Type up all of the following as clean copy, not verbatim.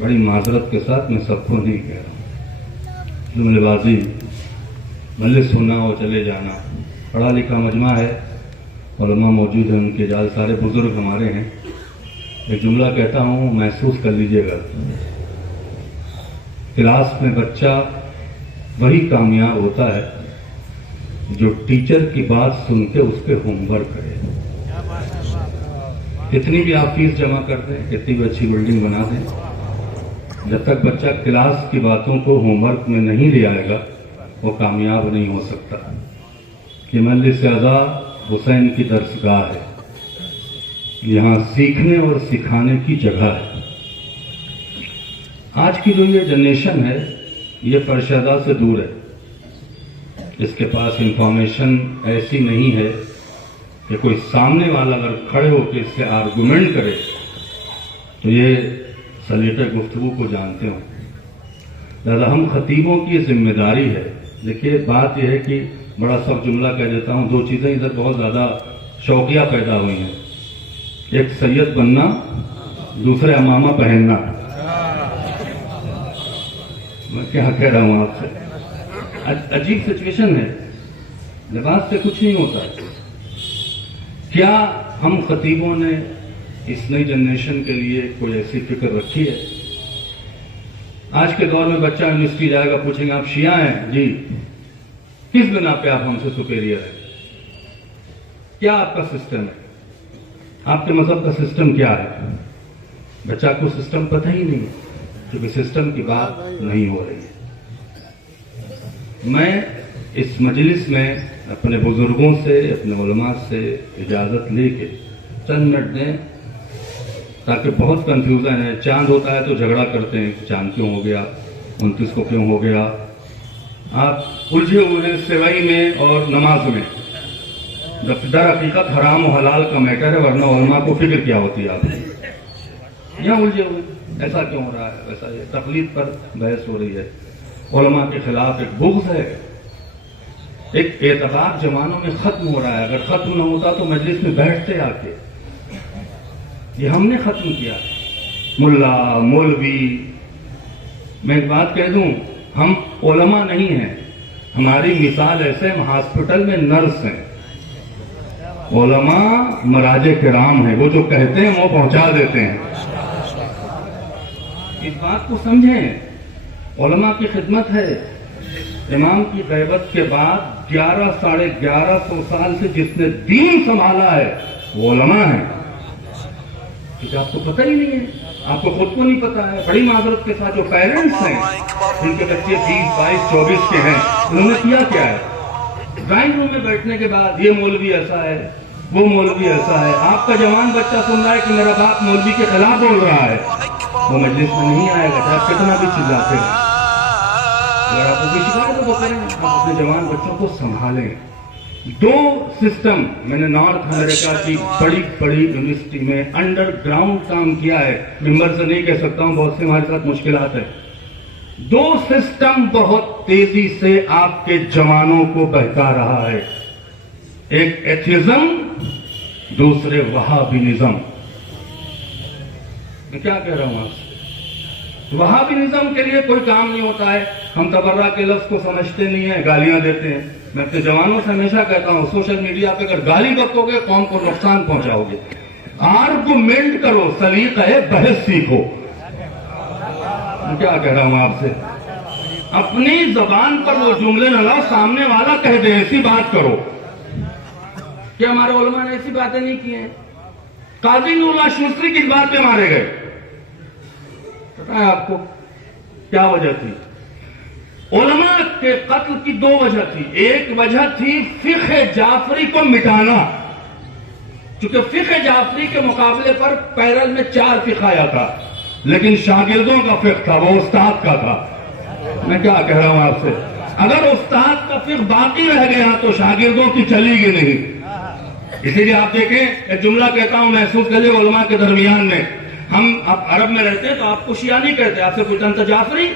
بڑی معذرت کے ساتھ میں سب کو نہیں کہہ رہا ہوں، جملے بازی مجلس ہونا اور چلے جانا، پڑھا لکھا مجمع ہے، علماء موجود ہیں، ان کے اجازت، سارے بزرگ ہمارے ہیں، ایک جملہ کہتا ہوں محسوس کر لیجئے گا۔ کلاس میں بچہ وہی کامیاب ہوتا ہے جو ٹیچر کی بات سن کے اس پہ ہوم ورک کرے۔ کتنی بھی آپ فیس جمع کر دیں، کتنی بھی اچھی بلڈنگ بنا دیں، جب تک بچہ کلاس کی باتوں کو ہوم ورک میں نہیں لے آئے گا وہ کامیاب نہیں ہو سکتا۔ یہ مجلس اعزا حسین کی درسگاہ ہے، یہاں سیکھنے اور سکھانے کی جگہ ہے۔ آج کی جو یہ جنریشن ہے یہ فرشدہ سے دور ہے، اس کے پاس انفارمیشن ایسی نہیں ہے کہ کوئی سامنے والا اگر کھڑے ہو کے اس سے آرگومنٹ کرے تو یہ سلیقہ گفتگو کو جانتے ہوں۔ لہذا ہم خطیبوں کی ذمہ داری ہے۔ دیکھیے بات یہ ہے کہ بڑا سخت جملہ کہہ دیتا ہوں، دو چیزیں ادھر بہت زیادہ شوقیہ پیدا ہوئی ہیں، ایک سید بننا، دوسرے امامہ پہننا۔ میں کیا کہہ رہا ہوں آپ سے، عجیب سچویشن ہے، لباس سے کچھ نہیں ہوتا ہے۔ کیا ہم خطیبوں نے اس نئی جنریشن کے لیے کوئی ایسی فکر رکھی ہے؟ آج کے دور میں بچہ یونیورسٹی جائے گا، پوچھیں گے آپ شیعہ ہیں؟ جی۔ کس بنا پہ آپ ہم سے سپیریئر ہیں؟ کیا آپ کا سسٹم ہے؟ آپ کے مذہب کا سسٹم کیا ہے؟ بچہ کو سسٹم پتہ ہی نہیں ہے، کیونکہ سسٹم کی بات نہیں ہو رہی ہے۔ میں اس مجلس میں اپنے بزرگوں سے، اپنے علماء سے اجازت لے کے چند منٹ دیں، تاکہ بہت کنفیوژن ہے۔ چاند ہوتا ہے تو جھگڑا کرتے ہیں، چاند کیوں ہو گیا، 29 کو کیوں ہو گیا، آپ الجھے ہوئے ہیں سوئی میں اور نماز میں۔ در حقیقت حرام و حلال کا میٹر ہے، ورنہ علماء کو فکر کیا ہوتی ہے؟ آپ یہاں الجھے ہوئے، ایسا کیوں ہو رہا ہے، ویسا، یہ تقلید پر بحث ہو رہی ہے، علماء کے خلاف ایک بغض ہے، ایک اعتبار جوانوں میں ختم ہو رہا ہے۔ اگر ختم نہ ہوتا تو مجلس میں بیٹھتے آ کے، یہ ہم نے ختم کیا۔ ملا، مولوی، میں ایک بات کہہ دوں، ہم علماء نہیں ہیں، ہماری مثال ایسے ہم ہاسپٹل میں نرس ہیں، علماء مراجع کرام ہیں، وہ جو کہتے ہیں وہ پہنچا دیتے ہیں۔ اس بات کو سمجھیں، علماء کی خدمت ہے۔ امام کی غیبت کے بعد 1100 سال سے جس نے دین سنبھالا ہے وہ علماء ہیں، کیونکہ آپ کو پتہ ہی نہیں ہے، آپ کو خود کو نہیں پتا ہے۔ بڑی معذرت کے ساتھ جو پیرنٹس ہیں جن کے بچے 20، 22، 24 کے ہیں، انہوں نے کیا ہے؟ ڈرائنگ روم میں بیٹھنے کے بعد یہ مولوی ایسا ہے، وہ مولوی ایسا ہے۔ آپ کا جوان بچہ سن رہا ہے کہ میرا باپ مولوی کے خلاف بول رہا ہے، وہ مجلس میں نہیں آئے گا، چاہے کتنا بھی چلاتے ہیں۔ اگر آپ کو کوئی شکایت ہے تو کریں، آپ اپنے جوان بچوں کو سنبھالیں۔ دو سسٹم، میں نے نارتھ امریکہ کی بڑی بڑی یونیورسٹی میں انڈر گراؤنڈ کام کیا ہے، ممبر سے نہیں کہہ سکتا ہوں، بہت سے ہمارے ساتھ مشکلات ہیں۔ دو سسٹم بہت تیزی سے آپ کے جوانوں کو بہکا رہا ہے، ایک ایتھیزم، دوسرے وہابینزم۔ میں کیا کہہ رہا ہوں آپ سے؟ وہابینزم کے لیے کوئی کام نہیں ہوتا ہے، ہم تبرہ کے لفظ کو سمجھتے نہیں ہیں، گالیاں دیتے ہیں۔ میں اپنے جوانوں سے ہمیشہ کہتا ہوں، سوشل میڈیا پہ اگر گالی بکو گے قوم کو نقصان پہنچاؤ گے۔ آرگومنٹ کرو، سلیقہ بحث سیکھو۔ میں کیا کہہ رہا ہوں آپ سے؟ اپنی زبان پر وہ جملے نہ لاؤ، سامنے والا کہہ دے ایسی بات کرو۔ کیا ہمارے علماء نے ایسی باتیں نہیں کی ہیں؟ قاضی نور اللہ شوستری کس بات پہ مارے گئے پتا ہے آپ کو؟ کیا وجہ تھی؟ علماء کے قتل کی دو وجہ تھی۔ ایک وجہ تھی فقہ جعفری کو مٹانا، چونکہ فقہ جعفری کے مقابلے پر پیرل میں 4 فقہ آیا تھا، لیکن شاگردوں کا فقہ تھا، وہ استاد کا تھا۔ میں کیا کہہ رہا ہوں آپ سے؟ اگر استاد کا فقہ باقی رہ گیا تو شاگردوں کی چلی گی نہیں۔ اسی لیے آپ دیکھیں، ایک جملہ کہتا ہوں محسوس کریے، علماء کے درمیان میں ہم اب عرب میں رہتے ہیں تو آپ کو شیعہ نہیں کہتے، آپ سے پوچھتے ہیں انت جعفری،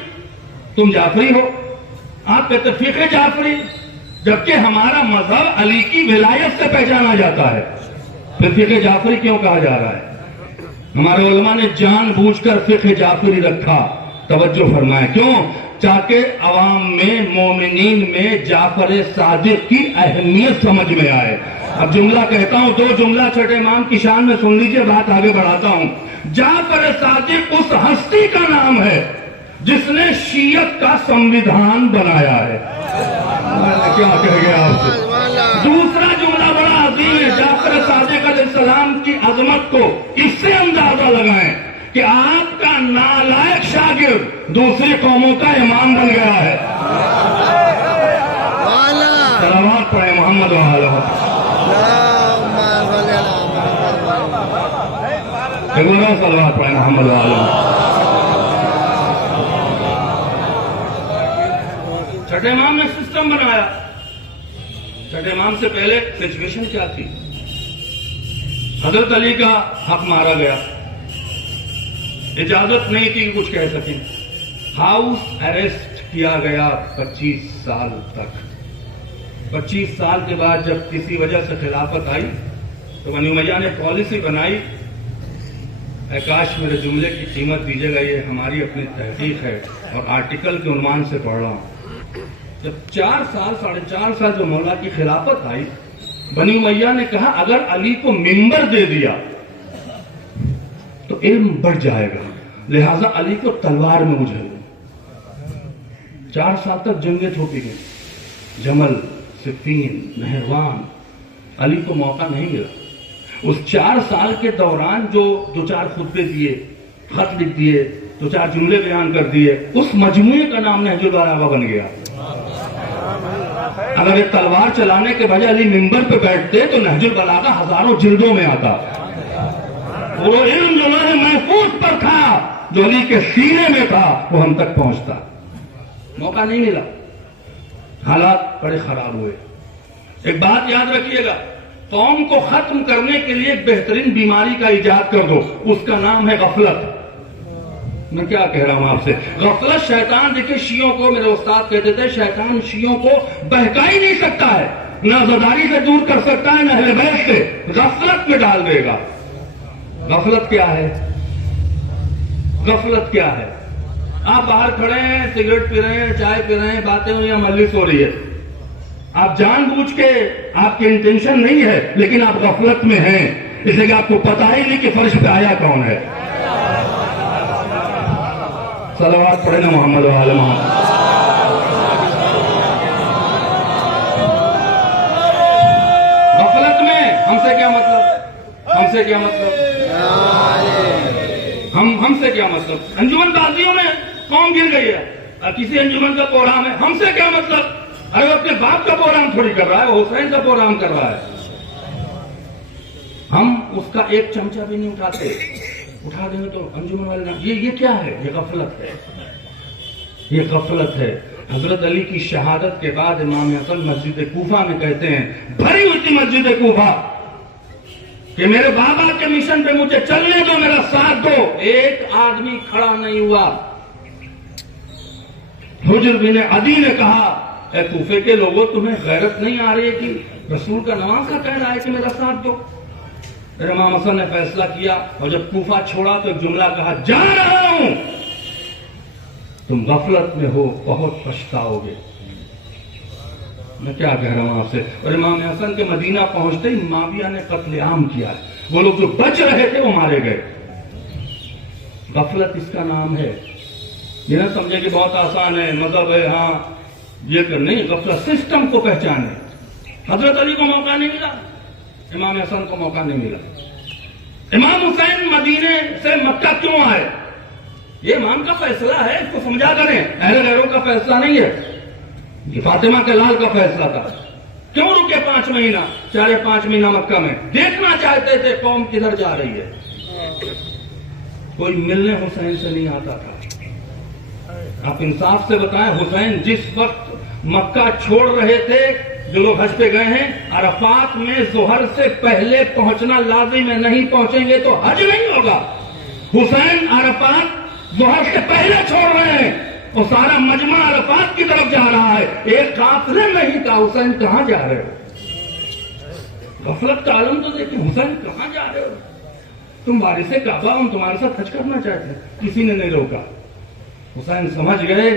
تم جعفری ہو، آپ کہتے فقہ جعفری، جبکہ ہمارا مذہب علی کی ولایت سے پہچانا جاتا ہے، پھر فقہ جعفری کیوں کہا جا رہا ہے؟ ہمارے علماء نے جان بوجھ کر فقہ جعفری رکھا. توجہ فرمائیں. کیوں؟ تاکہ عوام میں، مومنین میں جعفر صادق کی اہمیت سمجھ میں آئے. اب جملہ کہتا ہوں، 2 جملہ چھٹے امام کی شان میں سن لیجئے، بات آگے بڑھاتا ہوں. جعفر صادق اس ہستی کا نام ہے جس نے شیعت کا سمویدھان بنایا ہے. کیا کہہ گیا آپ سے؟ دوسرا جملہ بڑا عظیم ہے. جعفر صادق علیہ السلام کی عظمت کو اس سے اندازہ لگائیں کہ آپ کا نالائق شاگرد دوسری قوموں کا امام بن گیا ہے. صلوات پڑھیں محمد وآلہ. صلوات پڑھیں محمد وآلہ. چھٹے امام نے سسٹم بنایا. چھٹے امام سے پہلے سچویشن کیا تھی؟ حضرت علی کا حق مارا گیا، اجازت نہیں تھی کچھ کہہ سکیں. ہاؤس اریسٹ کیا گیا 25 سال تک. 25 سال کے بعد جب کسی وجہ سے خلافت آئی تو بنی امیہ نے پالیسی بنائی. کاش میرے جملے کی قیمت دیجیے گا، یہ ہماری اپنی تحقیق ہے اور آرٹیکل کے عنوان سے پڑھ رہا ہوں. جب 4 سال 4.5 سال جو مولا کی خلافت آئی، بنی امیہ نے کہا اگر علی کو منبر دے دیا تو علم بڑھ جائے گا، لہذا علی کو تلوار میں اجھل. 4 سال تک جنگیں تھوپی گئی، جمل، صفین، نہروان. علی کو موقع نہیں ملا. اس 4 سال کے دوران جو 2-4 خطبے دیے، خط لکھ دیے، 2-4 جملے بیان کر دیے، اس مجموعے کا نام نہج البلاغہ بن گیا. اگر یہ تلوار چلانے کے بجائے علی منبر پہ بیٹھتے تو نہج البلاغہ ہزاروں جلدوں میں آتا. وہ علم جو ہے محفوظ پر تھا، جو علی کے سینے میں تھا، وہ ہم تک پہنچتا. موقع نہیں ملا، حالات بڑے خراب ہوئے. ایک بات یاد رکھیے گا، قوم کو ختم کرنے کے لیے ایک بہترین بیماری کا ایجاد کر دو، اس کا نام ہے غفلت. میں کیا کہہ رہا ہوں آپ سے؟ غفلت شیطان. دیکھیں شیعوں کو، میرے استاد کہتے تھے شیطان شیعوں کو بہکا ہی نہیں سکتا ہے، نہ عزاداری سے دور کر سکتا ہے، نہ اہل بیت سے. غفلت میں ڈال دے گا. غفلت کیا ہے؟ غفلت کیا ہے؟ آپ باہر کھڑے ہیں، سگریٹ پی رہے ہیں، چائے پی رہے ہیں، باتیں ہوئی ہیں، مجلس ہو رہی ہے. آپ جان بوجھ کے، آپ کی انٹینشن نہیں ہے، لیکن آپ غفلت میں ہیں، اس لیے کہ آپ کو پتا ہی نہیں کہ فرش پہ آیا کون ہے. صلوات پڑھیں نا محمد وآلہ محمد. غفلت میں ہم سے کیا مطلب؟ ہم سے کیا مطلب؟ ہم سے کیا مطلب؟ انجمن بازیوں میں قوم گر گئی ہے، کسی انجمن کا پروگرام ہے، ہم سے کیا مطلب؟ ارے وہ اپنے باپ کا پروگرام تھوڑی کر رہا ہے، وہ حسین کا پروگرام کر رہا ہے. ہم اس کا ایک چمچہ بھی نہیں اٹھاتے. اٹھا دیں تو انجمن والے نام. یہ کیا ہے؟ یہ غفلت ہے. یہ غفلت ہے. حضرت علی کی شہادت کے بعد امام حسن مسجد کوفہ میں کہتے ہیں، بھری ہوئی تھی مسجد کوفہ، کہ میرے بابا کے مشن پہ مجھے چلنے دو، میرا ساتھ دو. ایک آدمی کھڑا نہیں ہوا. حجر بن عدی نے کہا، اے کوفے کے لوگوں، تمہیں غیرت نہیں آ رہی ہے کہ رسول کا نواز کا کہہ رہا ہے کہ میرا ساتھ دو؟ پھر امام حسن نے فیصلہ کیا، اور جب کوفہ چھوڑا تو ایک جملہ کہا، جا رہا ہوں، تم غفلت میں ہو، بہت پچھتاؤ گے. میں کیا کہہ رہا ہوں آپ سے؟ اور امام حسن کے مدینہ پہنچتے ہی معاویہ نے قتل عام کیا ہے. وہ لوگ جو بچ رہے تھے وہ مارے گئے. غفلت اس کا نام ہے. یہ نہ سمجھے کہ بہت آسان ہے، مذہب ہے، ہاں یہ کر نہیں. غفلت سسٹم کو پہچانے. حضرت علی کو موقع نہیں ملا، امام حسن کو موقع نہیں ملا. امام حسین مدینے سے مکہ کیوں آئے؟ یہ امام کا فیصلہ ہے، اس کو سمجھا کریں. اہل غیروں کا فیصلہ نہیں ہے، یہ فاطمہ کے لال کا فیصلہ تھا. کیوں رکے 5 مہینہ 4.5 مہینہ مکہ میں؟ دیکھنا چاہتے تھے قوم کدھر جا رہی ہے. کوئی ملنے حسین سے نہیں آتا تھا. آپ انصاف سے بتائیں، حسین جس وقت مکہ چھوڑ رہے تھے، جو لوگ حج پہ گئے ہیں، عرفات میں ظہر سے پہلے پہنچنا لازم ہے، نہیں پہنچیں گے تو حج نہیں ہوگا. حسین عرفات ظہر سے پہلے چھوڑ رہے ہیں، وہ سارا مجمع عرفات کی طرف جا رہا ہے. ایک قافلے میں ہی تھا، حسین کہاں جا رہے ہو؟ غفلت کا عالم تو دیکھیں، حسین کہاں جا رہے ہو؟ تم وارث کعبہ، ہم تمہارے ساتھ حج کرنا چاہتے ہیں، کسی نے نہیں روکا۔ حسین سمجھ گئے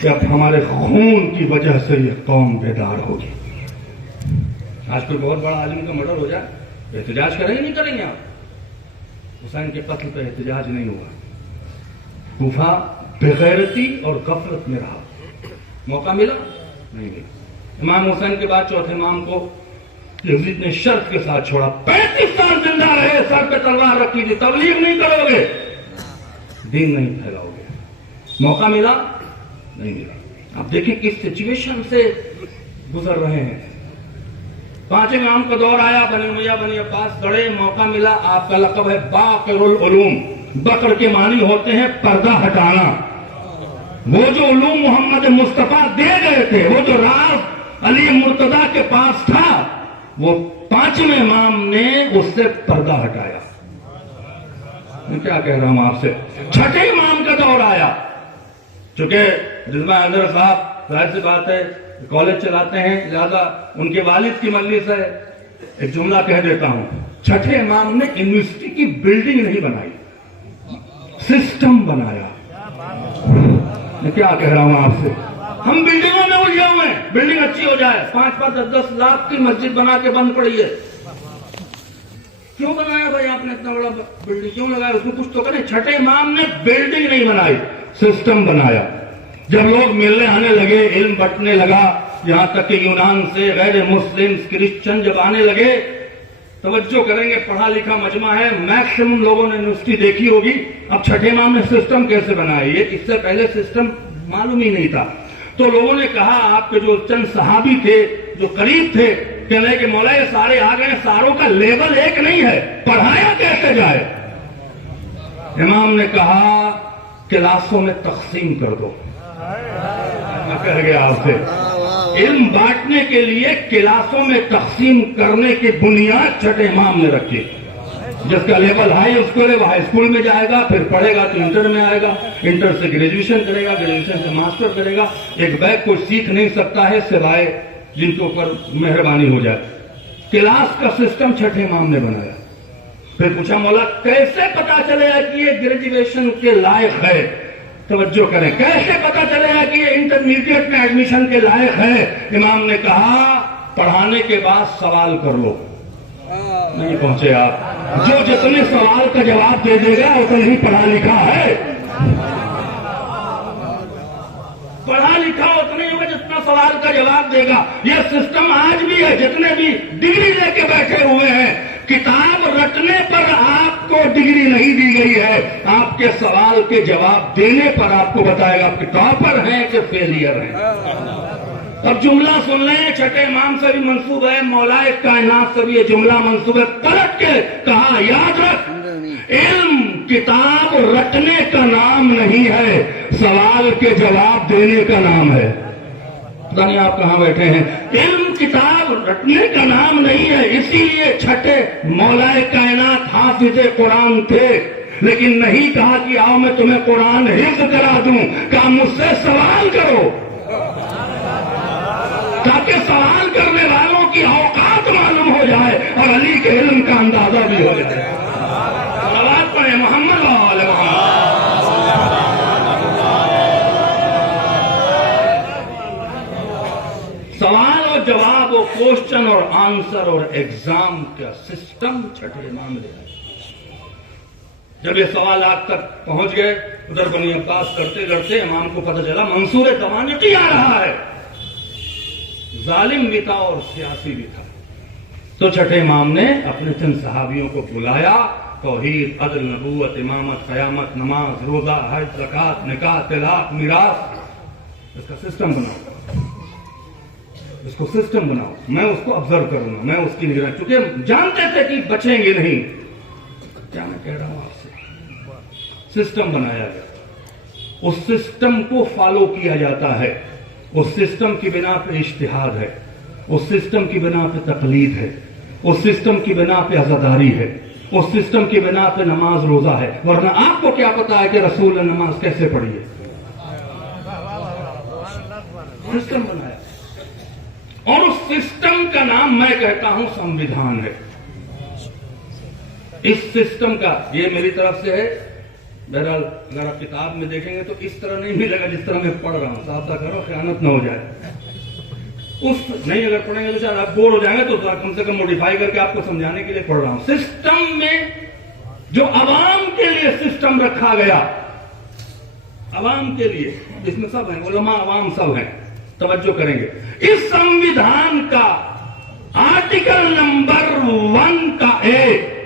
کہ اب ہمارے خون کی وجہ سے یہ قوم بیدار ہوگی۔ آج کوئی بہت بڑا عالم کا مرڈر ہو جائے، احتجاج کریں گے نہیں کریں گے آپ؟ حسین کے قتل پہ احتجاج نہیں ہوا۔ کوفہ بغیرتی اور غفلت میں رہا، موقع ملا نہیں ملا۔ امام حسین کے بعد چوتھے امام کو یزید نے شرط کے ساتھ چھوڑا، 35 سال زندہ رہے، سر پہ تلوار رکھی تھی، تبلیغ نہیں کرو گے، دین نہیں پھیلاؤ گے، موقع ملا نہیں ملا۔ آپ دیکھیں کس سچویشن سے گزر رہے ہیں۔ پانچویں امام کا دور آیا، بنی امیہ بنی عباس بڑے، موقع ملا، آپ کا لقب ہے باقر العلوم۔ بکر کے معنی ہوتے ہیں پردہ ہٹانا۔ وہ جو علوم محمد مصطفیٰ دے گئے تھے، وہ جو راز علی مرتضیٰ کے پاس تھا، وہ پانچویں امام نے اس سے پردہ ہٹایا۔ میں کیا کہہ رہا ہوں آپ سے، چھٹے امام کا دور آیا۔ چونکہ جزمہ حیدر صاحب ظاہر سی بات ہے کالج چلاتے ہیں، لہذا ان کے والد کی مجلس ہے، ایک جملہ کہہ دیتا ہوں، چھٹے امام نے یونیورسٹی کی بلڈنگ نہیں بنائی، سسٹم بنایا۔ میں کیا کہہ رہا ہوں آپ سے، ہم بلڈنگوں میں الجھے ہوئے ہیں، بلڈنگ اچھی ہو جائے، 5-10 لاکھ کی مسجد بنا کے بند پڑی ہے۔ کیوں بنایا بھائی آپ نے اتنا بڑا بلڈنگ، کیوں لگایا؟ اس میں کچھ تو کریں۔ چھٹے امام نے بلڈنگ نہیں بنائی، سسٹم بنایا۔ جب لوگ ملنے آنے لگے، علم بٹنے لگا، یہاں تک کہ یونان سے غیر مسلم کرسچن جب آنے لگے، توجہ کریں گے، پڑھا لکھا مجمع ہے، میکسیمم لوگوں نے یونیورسٹی دیکھی ہوگی۔ اب چھٹے امام نے سسٹم کیسے بنایا؟ یہ اس سے پہلے سسٹم معلوم ہی نہیں تھا۔ تو لوگوں نے کہا، آپ کے جو چند صحابی تھے جو قریب تھے، کہنے کہ مولا یہ سارے آ گئے، ساروں کا لیول ایک نہیں ہے، پڑھایا کیسے جائے؟ امام نے کہا کلاسوں میں تقسیم کر دو۔ میں کہہ گیا آپ سے، علم بانٹنے کے لیے کلاسوں میں تقسیم کرنے کی بنیاد چھٹے امام نے رکھی۔ جس کا لیول ہائی اس کو وہ ہائی اسکول میں جائے گا، پھر پڑھے گا تو انٹر میں آئے گا، انٹر سے گریجویشن کرے گا، گریجویشن سے ماسٹر کرے گا۔ ایک بیگ کوئی سیکھ نہیں سکتا ہے سوائے جن کے اوپر مہربانی ہو جائے۔ کلاس کا سسٹم چھٹے امام نے بنایا۔ پھر پوچھا مولا کیسے پتا چلے گا کہ یہ گریجویشن کے لائق ہے؟ توجہ کریں، کیسے پتا چلے گا کہ یہ انٹرمیڈیٹ میں ایڈمیشن کے لائق ہے؟ امام نے کہا پڑھانے کے بعد سوال کر لو۔ نہیں پہنچے آپ، جو جتنے سوال کا جواب دے دے گا اتنا ہی پڑھا لکھا ہے۔ پڑھا لکھا اتنا ہی ہوگا جتنا سوال کا جواب دے گا۔ یہ سسٹم آج بھی ہے، جتنے بھی ڈگری لے کے بیٹھے ہوئے ہیں، کتاب رٹنے پر آپ کو ڈگری نہیں دی گئی ہے، آپ کے سوال کے جواب دینے پر آپ کو بتائے گا آپ کے ٹاپر ہیں کہ فیلئر ہیں۔ اب جملہ سن لیں، چھٹے امام سے بھی منسوب ہے، مولا کائنات سے بھی یہ جملہ منسوب ہے۔ پلٹ کے کہا یاد رکھ، علم کتاب رٹنے کا نام نہیں ہے، سوال کے جواب دینے کا نام ہے۔ پتہ نہیں آپ کہاں بیٹھے ہیں، علم کتاب رٹنے کا نام نہیں ہے۔ اسی لیے چھٹے مولا کائنات حافظ قرآن تھے، لیکن نہیں کہا کہ آؤ میں تمہیں قرآن حفظ کرا دوں، کہا مجھ سے سوال کرو، تاکہ سوال کرنے والوں کی اوقات معلوم ہو جائے اور علی کے علم کا اندازہ بھی ہو جائے۔ صلوات پڑھیں محمد و آل محمد۔ سوال اور جواب اور کوشچن اور آنسر اور ایگزام کا سسٹم چھٹے امام نے ہے۔ جب یہ سوالات تک پہنچ گئے، ادھر بنی عباس کرتے کرتے امام کو پتہ چلا منصور دمانقی آ رہا ہے، ظالم بھی تھا اور سیاسی بھی تھا۔ تو چھٹے امام نے اپنے چند صحابیوں کو بلایا، توحید، عدل، نبوت، امامت، قیامت، نماز، روزہ، حج، زکات، نکاح، طلاق، میراث، اس کا سسٹم بناؤ، اس کو سسٹم بناؤ، میں اس کو آبزرو کروں گا، میں اس کی نگرانی، چونکہ جانتے تھے کہ بچیں گے نہیں۔ کیا میں کہہ رہا ہوں آپ سے، سسٹم بنایا گیا، اس سسٹم کو فالو کیا جاتا ہے، اس سسٹم کی بنا پہ اجتہاد ہے، اس سسٹم کی بنا پہ تقلید ہے، اس سسٹم کی بنا پہ عزاداری ہے، اس سسٹم کی بنا پہ نماز روزہ ہے، ورنہ آپ کو کیا پتا ہے کہ رسول نے نماز کیسے پڑھی ہے؟ سسٹم بنایا، اور اس سسٹم کا نام میں کہتا ہوں سمویدھان ہے۔ اس سسٹم کا یہ میری طرف سے ہے. بہرحال اگر آپ کتاب میں دیکھیں گے تو اس طرح نہیں ملے گا جس طرح میں پڑھ رہا ہوں. صاحب کرو خیانت نہ ہو جائے. نہیں اگر پڑھیں گے تو شاید آپ بور ہو جائیں گے, تو کم سے کم موڈیفائی کر کے آپ کو سمجھانے کے لیے پڑھ رہا ہوں. سسٹم میں جو عوام کے لیے سسٹم رکھا گیا, عوام کے لیے, جس میں سب ہیں, علماء عوام سب ہیں, توجہ کریں گے. اس سنویدھان کا آرٹیکل نمبر 1 کا ایک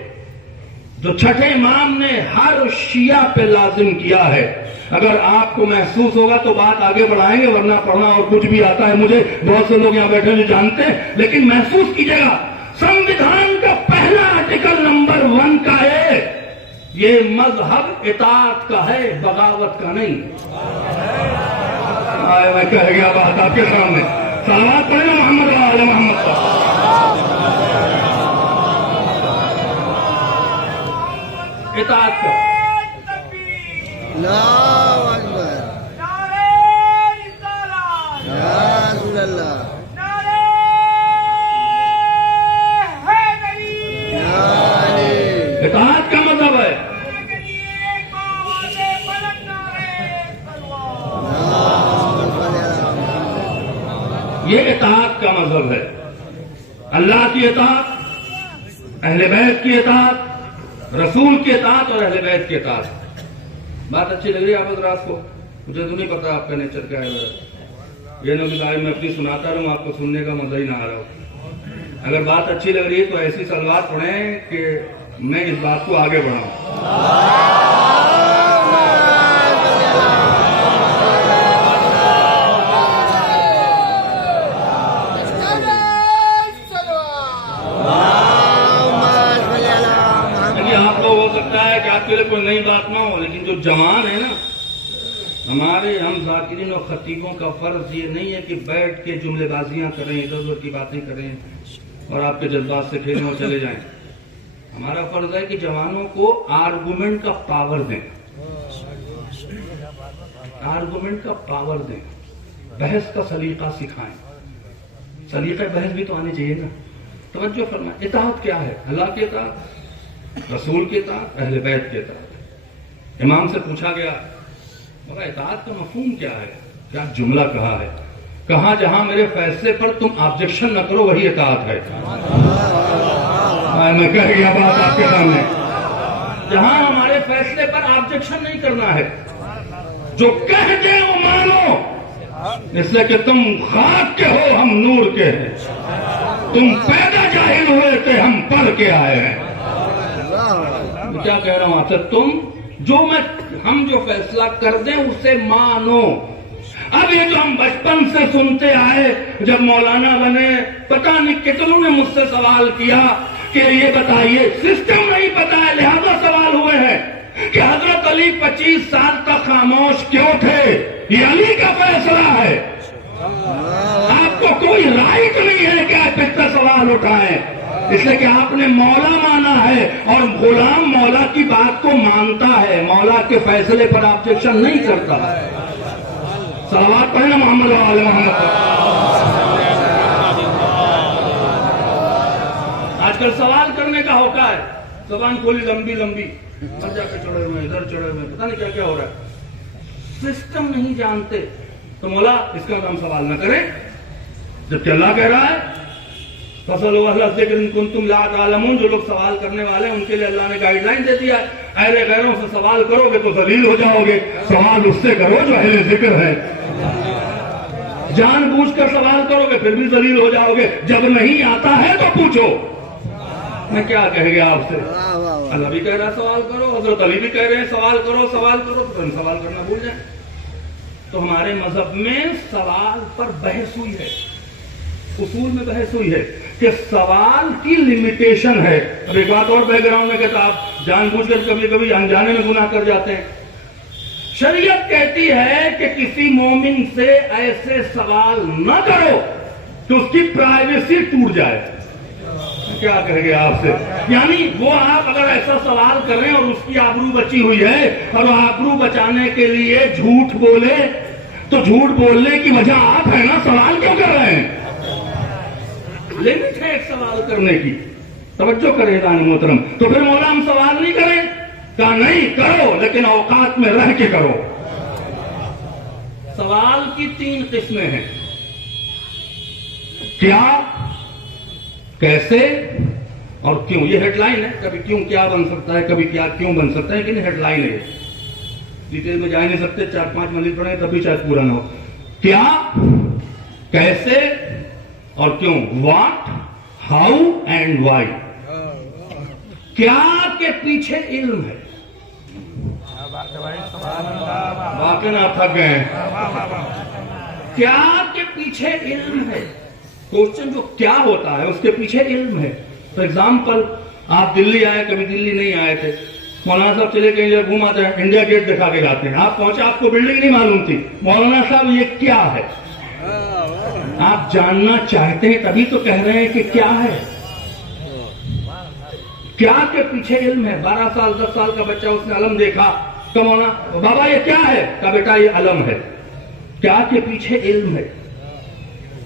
جو چھٹے امام نے ہر شیعہ پہ لازم کیا ہے, اگر آپ کو محسوس ہوگا تو بات آگے بڑھائیں گے, ورنہ پڑھنا اور کچھ بھی آتا ہے مجھے, بہت سے لوگ یہاں بیٹھے جو جانتے ہیں, لیکن محسوس کیجئے گا. سنویدھان کا پہلا آرٹیکل نمبر 1 کا ہے, یہ مذہب اطاعت کا ہے, بغاوت کا نہیں. میں کہہ گیا بات آپ کے سامنے. صلوات پڑھیں گے محمد و آل محمد پر. اطاعت کا. اللہ اکبر. یا رسول اللہ. اطاعت کا مذہب ہے. یہ اطاعت کا مذہب ہے. اللہ کی اطاعت, اہل بیت کی اطاعت, رسول کی اطاعت اور اہل بیت کی اطاعت. بات اچھی لگ رہی ہے آپ حضرات کو؟ مجھے تو نہیں پتا آپ کا نیچر کیا ہے. یہ نہ کہ میں اپنی سناتا رہوں, آپ کو سننے کا مزہ ہی نہ آ رہا ہو. اگر بات اچھی لگ رہی ہے تو ایسی صلوات پڑھیں کہ میں اس بات کو آگے بڑھاؤں. آپ کے لیے کوئی نئی بات نہ ہو, لیکن جو جوان ہے نا, ہمارے ہم ذاکرین اور خطیبوں کا فرض یہ نہیں ہے کہ بیٹھ کے جملے بازیاں کریں, ادھر ادھر کی باتیں کریں اور آپ کے جذبات سے کھیلیں اور چلے جائیں. ہمارا فرض ہے کہ جوانوں کو آرگومنٹ کا پاور دیں, آرگومنٹ کا پاور دیں, بحث کا سلیقہ سکھائیں. سلیقہ بحث بھی تو آنی چاہیے نا. توجہ فرمائیں. اطاعت کیا ہے؟ اللہ کی اطاعت, رسول کی اطاعت, اہل بیت کی اطاعت. امام سے پوچھا گیا بابا اطاعت کا مفہوم کیا ہے؟ کیا جملہ کہا ہے؟ کہا جہاں میرے فیصلے پر تم آبجیکشن نہ کرو وہی اطاعت ہے. میں کہہ گیا بات آپ کے سامنے. جہاں ہمارے فیصلے پر آبجیکشن نہیں کرنا ہے, جو کہہ دے وہ مانو, اس لیے کہ تم خاک کے ہو, ہم نور کے ہیں. تم پیدا جاہل ہوئے تھے, ہم پڑھ کے آئے ہیں. کیا کہہ رہا ہوں آپ سے, تم ہم جو فیصلہ کر دیں اسے مانو. اب یہ جو ہم بچپن سے سنتے آئے, جب مولانا بنے پتہ نہیں کتنوں نے مجھ سے سوال کیا کہ یہ بتائیے, سسٹم نہیں پتا ہے لہذا سوال ہوئے ہیں کہ حضرت علی 25 سال تک خاموش کیوں تھے؟ یہ علی کا فیصلہ ہے. آپ کو کوئی رائٹ نہیں ہے کہ آپ اتنا سوال اٹھائیں, اس لیے کہ آپ نے مولا مانا ہے اور غلام مولا کی بات کو مانتا ہے, مولا کے فیصلے پر آبجیکشن نہیں کرتا. صلوات پڑھنا محمد و آل محمد. آج کل سوال کرنے کا ہوتا ہے, زبان کھولی لمبی لمبی, ادھر جا کے چڑھے ہوئے, ادھر چڑھے ہوئے, پتہ نہیں کیا کیا ہو رہا ہے. سسٹم نہیں جانتے تو مولا اس کا ہم سوال نہ کریں, جبکہ اللہ کہہ رہا ہے فَصَلُوا أَهْلَ الذِّكْرِ إِن كُنتُمْ لَا تَعْلَمُونَ. جو لوگ سوال کرنے والے ہیں ان کے لیے اللہ نے گائیڈ لائن دے دیا ہے, اہل غیروں سے سوال کرو گے تو ذلیل ہو جاؤ گے, سوال اس سے کرو جو اہل ذکر ہے. جان بوجھ کر سوال کرو گے پھر بھی ذلیل ہو جاؤ گے, جب نہیں آتا ہے تو پوچھو. میں کیا کہہ گیا آپ سے, اللہ بھی کہہ رہا ہے سوال کرو, حضرت علی بھی کہہ رہے ہیں سوال کرو سوال کرو, تو ہم سوال کرنا بھول جائیں. تو ہمارے مذہب میں سوال پر بحث ہوئی ہے, اصول میں بحث ہوئی ہے کہ سوال کی لمیٹیشن ہے. اب ایک بات اور بیک گراؤنڈ میں کہتا, آپ جان بوجھ کر کبھی کبھی انجانے میں گناہ کر جاتے ہیں. شریعت کہتی ہے کہ کسی مومن سے ایسے سوال نہ کرو کہ اس کی پرائیویسی ٹوٹ جائے. کیا کہہ گیا آپ سے, یعنی وہ آپ اگر ایسا سوال کر رہے ہیں اور اس کی آبرو بچی ہوئی ہے اور وہ آبرو بچانے کے لیے جھوٹ بولے, تو جھوٹ بولنے کی وجہ آپ ہے نا, سوال کیوں کر رہے ہیں؟ لمٹ ہے ایک سوال کرنے کی. توجہ کرے اعلان محترم. تو پھر مولا ہم سوال نہیں کریں؟ کہا نہیں کرو لیکن اوقات میں رہ کے کرو. سوال کی 3 قسمیں ہیں: کیا، کیسے اور کیوں. یہ ہیڈ لائن ہے. کبھی کیوں کیا بن سکتا ہے، کبھی کیا کیوں بن سکتا ہے، لیکن ہیڈ لائن ہے. ڈیٹیل میں جا نہیں سکتے، 4-5 منزل پڑھیں تب بھی شاید پورا نہ ہو. کیا، کیسے اور کیوں. What, how and why. کیا کے پیچھے علم ہے. واقعی نہ تھک گئے ہیں. کیا کے پیچھے علم ہے. کوشچن جو کیا ہوتا ہے اس کے پیچھے علم ہے. فار ایگزامپل آپ دلی آئے، کبھی دلی نہیں آئے تھے، مولانا صاحب چلے کہیں جب گھوم آتے ہیں، انڈیا گیٹ دکھا کے جاتے ہیں. آپ پہنچے، آپ کو بلڈنگ نہیں معلوم تھی. مولانا صاحب یہ کیا ہے. آپ جاننا چاہتے ہیں تبھی تو کہہ رہے ہیں کہ کیا ہے. کیا کے پیچھے علم ہے. 12 سال 10 سال کا بچہ، اس نے علم دیکھا، تو مولانا بابا یہ کیا ہے. کہا بیٹا یہ علم ہے. کیا کے پیچھے علم ہے.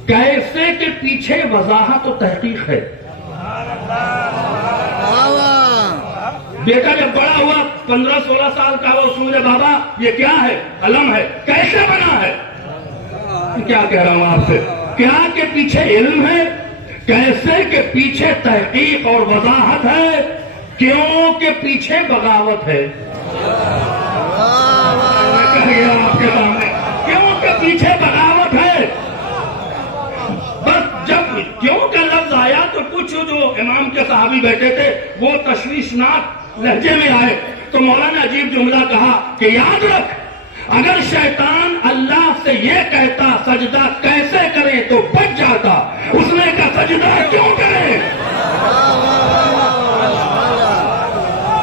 کیسے کے پیچھے وضاحت و تحقیق ہے. بیٹا جب بڑا ہوا 15-16 سال کا ہوا، اس نے بابا یہ کیا ہے. علم ہے. کیسے بنا ہے. کیا کہہ رہا ہوں آپ سے. کیا کے پیچھے علم ہے، کیسے کے پیچھے تحقیق اور وضاحت ہے، کیوں کے پیچھے بغاوت ہے. میں کہہ گیا آپ کے سامنے، کیوں کے پیچھے بغاوت ہے. بس جب کیوں کا لفظ آیا تو کچھ جو امام کے صحابی بیٹھے تھے وہ تشویشناک لہجے میں آئے، تو مولانا عجیب جملہ کہا کہ یاد رکھ، اگر شیطان اللہ سے یہ کہتا سجدہ کیسے کریں تو بچ جاتا. اس نے کہا سجدہ کیوں کریں.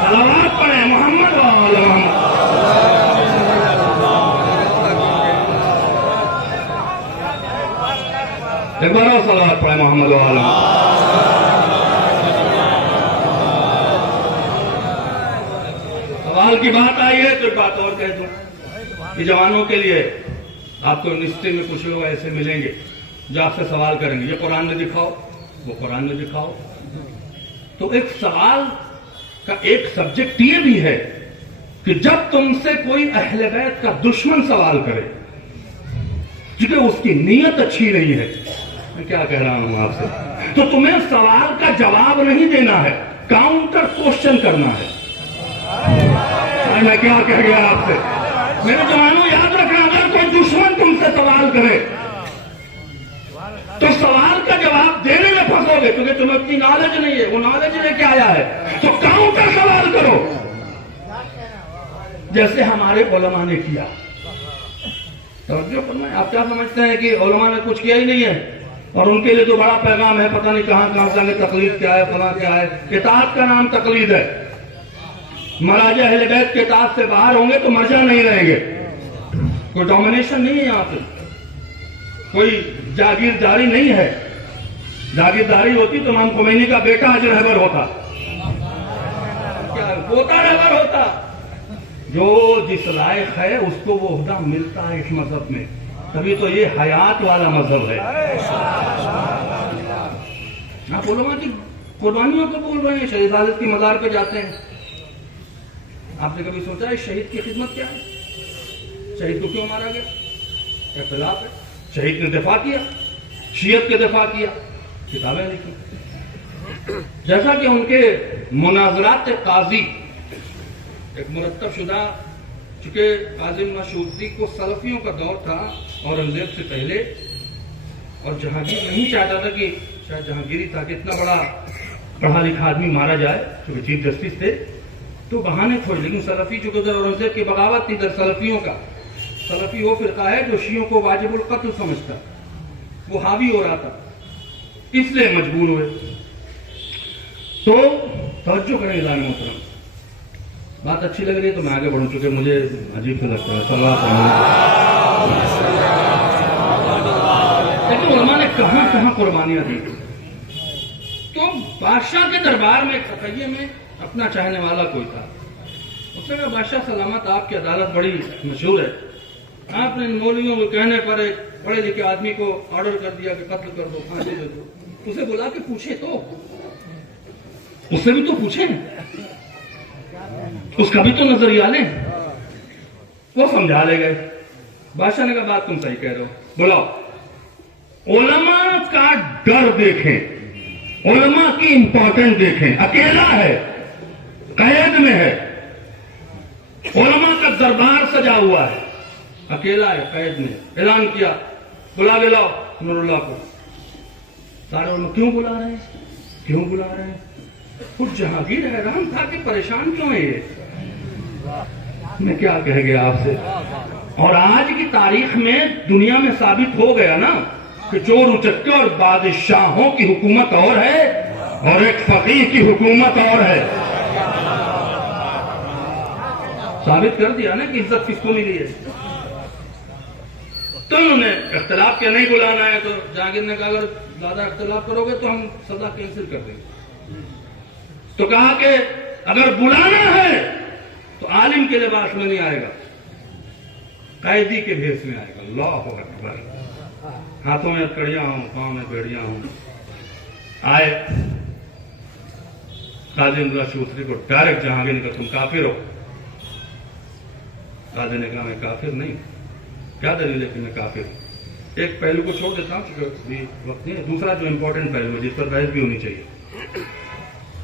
صلوات پڑھیں محمد و آل محمد. ایک بار اور صلوات پڑھیں محمد و آل محمد. سوال کی بات آئی ہے تو ایک بات اور کہہ دوں. یہ جوانوں کے لیے آپ کو یونیورسٹی میں کچھ لوگ ایسے ملیں گے جو آپ سے سوال کریں گے، یہ قرآن میں دکھاؤ، وہ قرآن میں دکھاؤ. تو ایک سوال کا ایک سبجیکٹ یہ بھی ہے کہ جب تم سے کوئی اہل بیت کا دشمن سوال کرے، کیونکہ اس کی نیت اچھی نہیں ہے، میں کیا کہہ رہا ہوں آپ سے، تو تمہیں سوال کا جواب نہیں دینا ہے، کاؤنٹر کوشچن کرنا ہے. میں کیا کہہ گیا آپ سے. میرے جوانوں یاد رکھنا، اگر کوئی دشمن تم سے سوال کرے تو سوال کا جواب دینے میں پھنسو گے، کیونکہ تمہیں اتنی نالج نہیں ہے. وہ نالج لے کے آیا ہے تو کاؤنٹر سوال کرو، جیسے ہمارے علماء نے کیا. توجہ فرمائیں. آپ کیا سمجھتے ہیں کہ علماء نے کچھ کیا ہی نہیں ہے، اور ان کے لیے تو بڑا پیغام ہے، پتہ نہیں کہاں کہاں سے تقلید کیا ہے، فلاں کیا ہے. اطاعت کا نام تقلید ہے. مراجع اہل بیت کے اطاعت سے باہر ہوں گے تو مرجع نہیں رہیں گے. کوئی ڈومینیشن نہیں ہے یہاں پہ، کوئی جاگیرداری نہیں ہے. جاگیرداری ہوتی تو امام خمینی کا بیٹا آج رہبر ہوتا، کیا پوتا رہبر ہوتا. جو جس لائق ہے اس کو وہ عہدہ ملتا ہے اس مذہب میں، تبھی تو یہ حیات والا مذہب ہے. آپ علماء کی قربانیوں کو بول رہے ہیں، شہید حالت کی مزار پہ جاتے ہیں. آپ نے کبھی سوچا ہے شہید کی خدمت کیا ہے؟ شہید کو کیوں مارا گیا؟ اختلاف ہے. شہید نے دفاع کیا، شیعت کے دفاع کیا، کتابیں لکھی. جیسا کہ ان کے مناظرات قاضی ایک مرتب شدہ، چونکہ قاضی مشہوری کو سلفیوں کا دور تھا اورنگزیب سے پہلے، اور جہانگیر نہیں چاہتا تھا کہ شاید جہانگیری تھا کہ اتنا بڑا پڑھا لکھا آدمی مارا جائے، چونکہ چیف جسٹس تھے تو بہانے تھوڑے. لیکن سلفی چونکہ ادھر اورنگزیب کی بغاوت تھی، ادھر سلفیوں کا. سلفی وہ فرقہ ہے جو شیعوں کو واجب القتل سمجھتا، وہ حاوی ہو رہا تھا، اس لیے مجبور ہوئے. تو توجہ کریں اعلان محترم. بات اچھی لگ رہی ہے تو میں آگے بڑھوں، چونکہ مجھے عجیب سے لگتا ہے. صلوات لیکن علماء نے کہاں کہاں قربانیاں دی. تو بادشاہ کے دربار میں خطیے میں اپنا چاہنے والا کوئی تھا. اس نے کہا بادشاہ سلامت، آپ کی عدالت بڑی مشہور ہے، آپ نے مولویوں کے کہنے پر ایک پڑھے لکھے آدمی کو آرڈر کر دیا کہ قتل کر دو، پھانسی دے دو. اسے بلا کے پوچھے تو اس سے بھی تو پوچھیں, اس کا بھی تو نظریہ لیں. وہ سمجھا لے گئے. بادشاہ نے کہا بات تم صحیح کہہ رہے ہو, بلاؤ. علماء کا ڈر دیکھیں, علماء کی امپورٹنٹ دیکھیں. اکیلا ہے, قید میں ہے, علماء کا دربار سجا ہوا ہے, اکیلا ہے, قید میں. اعلان کیا, بلا کے لاؤ نور اللہ کو. سارے علماء کیوں بلا رہے ہیں, کیوں بلا رہے ہیں؟ کچھ جہانگیر حیران تھا کہ پریشان کیوں ہے یہ. میں کیا کہہ گیا آپ سے. اور آج کی تاریخ میں دنیا میں ثابت ہو گیا نا کہ چور اچکے اور بادشاہوں کی حکومت اور ہے اور ایک فقیہ کی حکومت اور ہے. ثابت کر دیا نا کہ عزت کس کو ملی ہے. تو انہوں نے اختلاف کیا, نہیں بلانا ہے. تو جہانگیر نے کہا اگر زیادہ اختلاف کرو گے تو ہم سزا کینسل کر دیں گے. تو کہا کہ اگر بلانا ہے تو عالم کے لباس میں نہیں آئے گا, قیدی کے بھیس میں آئے گا. اللہ اکبر. ہاتھوں میں کڑیاں ہوں, پاؤں میں بیڑیاں ہوں. آئے قاضی اللہ شوستری کو ڈائریکٹ جہانگیر نے کہا تم کافر ہو. قاضی نے کہا میں کافر نہیں. کیا دلیل ہے کہ میں کافر ہوں؟ ایک پہلو کو چھوڑ دیتا ہوں وقت نہیں. دوسرا جو امپورٹنٹ پہلو ہے جس پر بحث بھی ہونی چاہیے,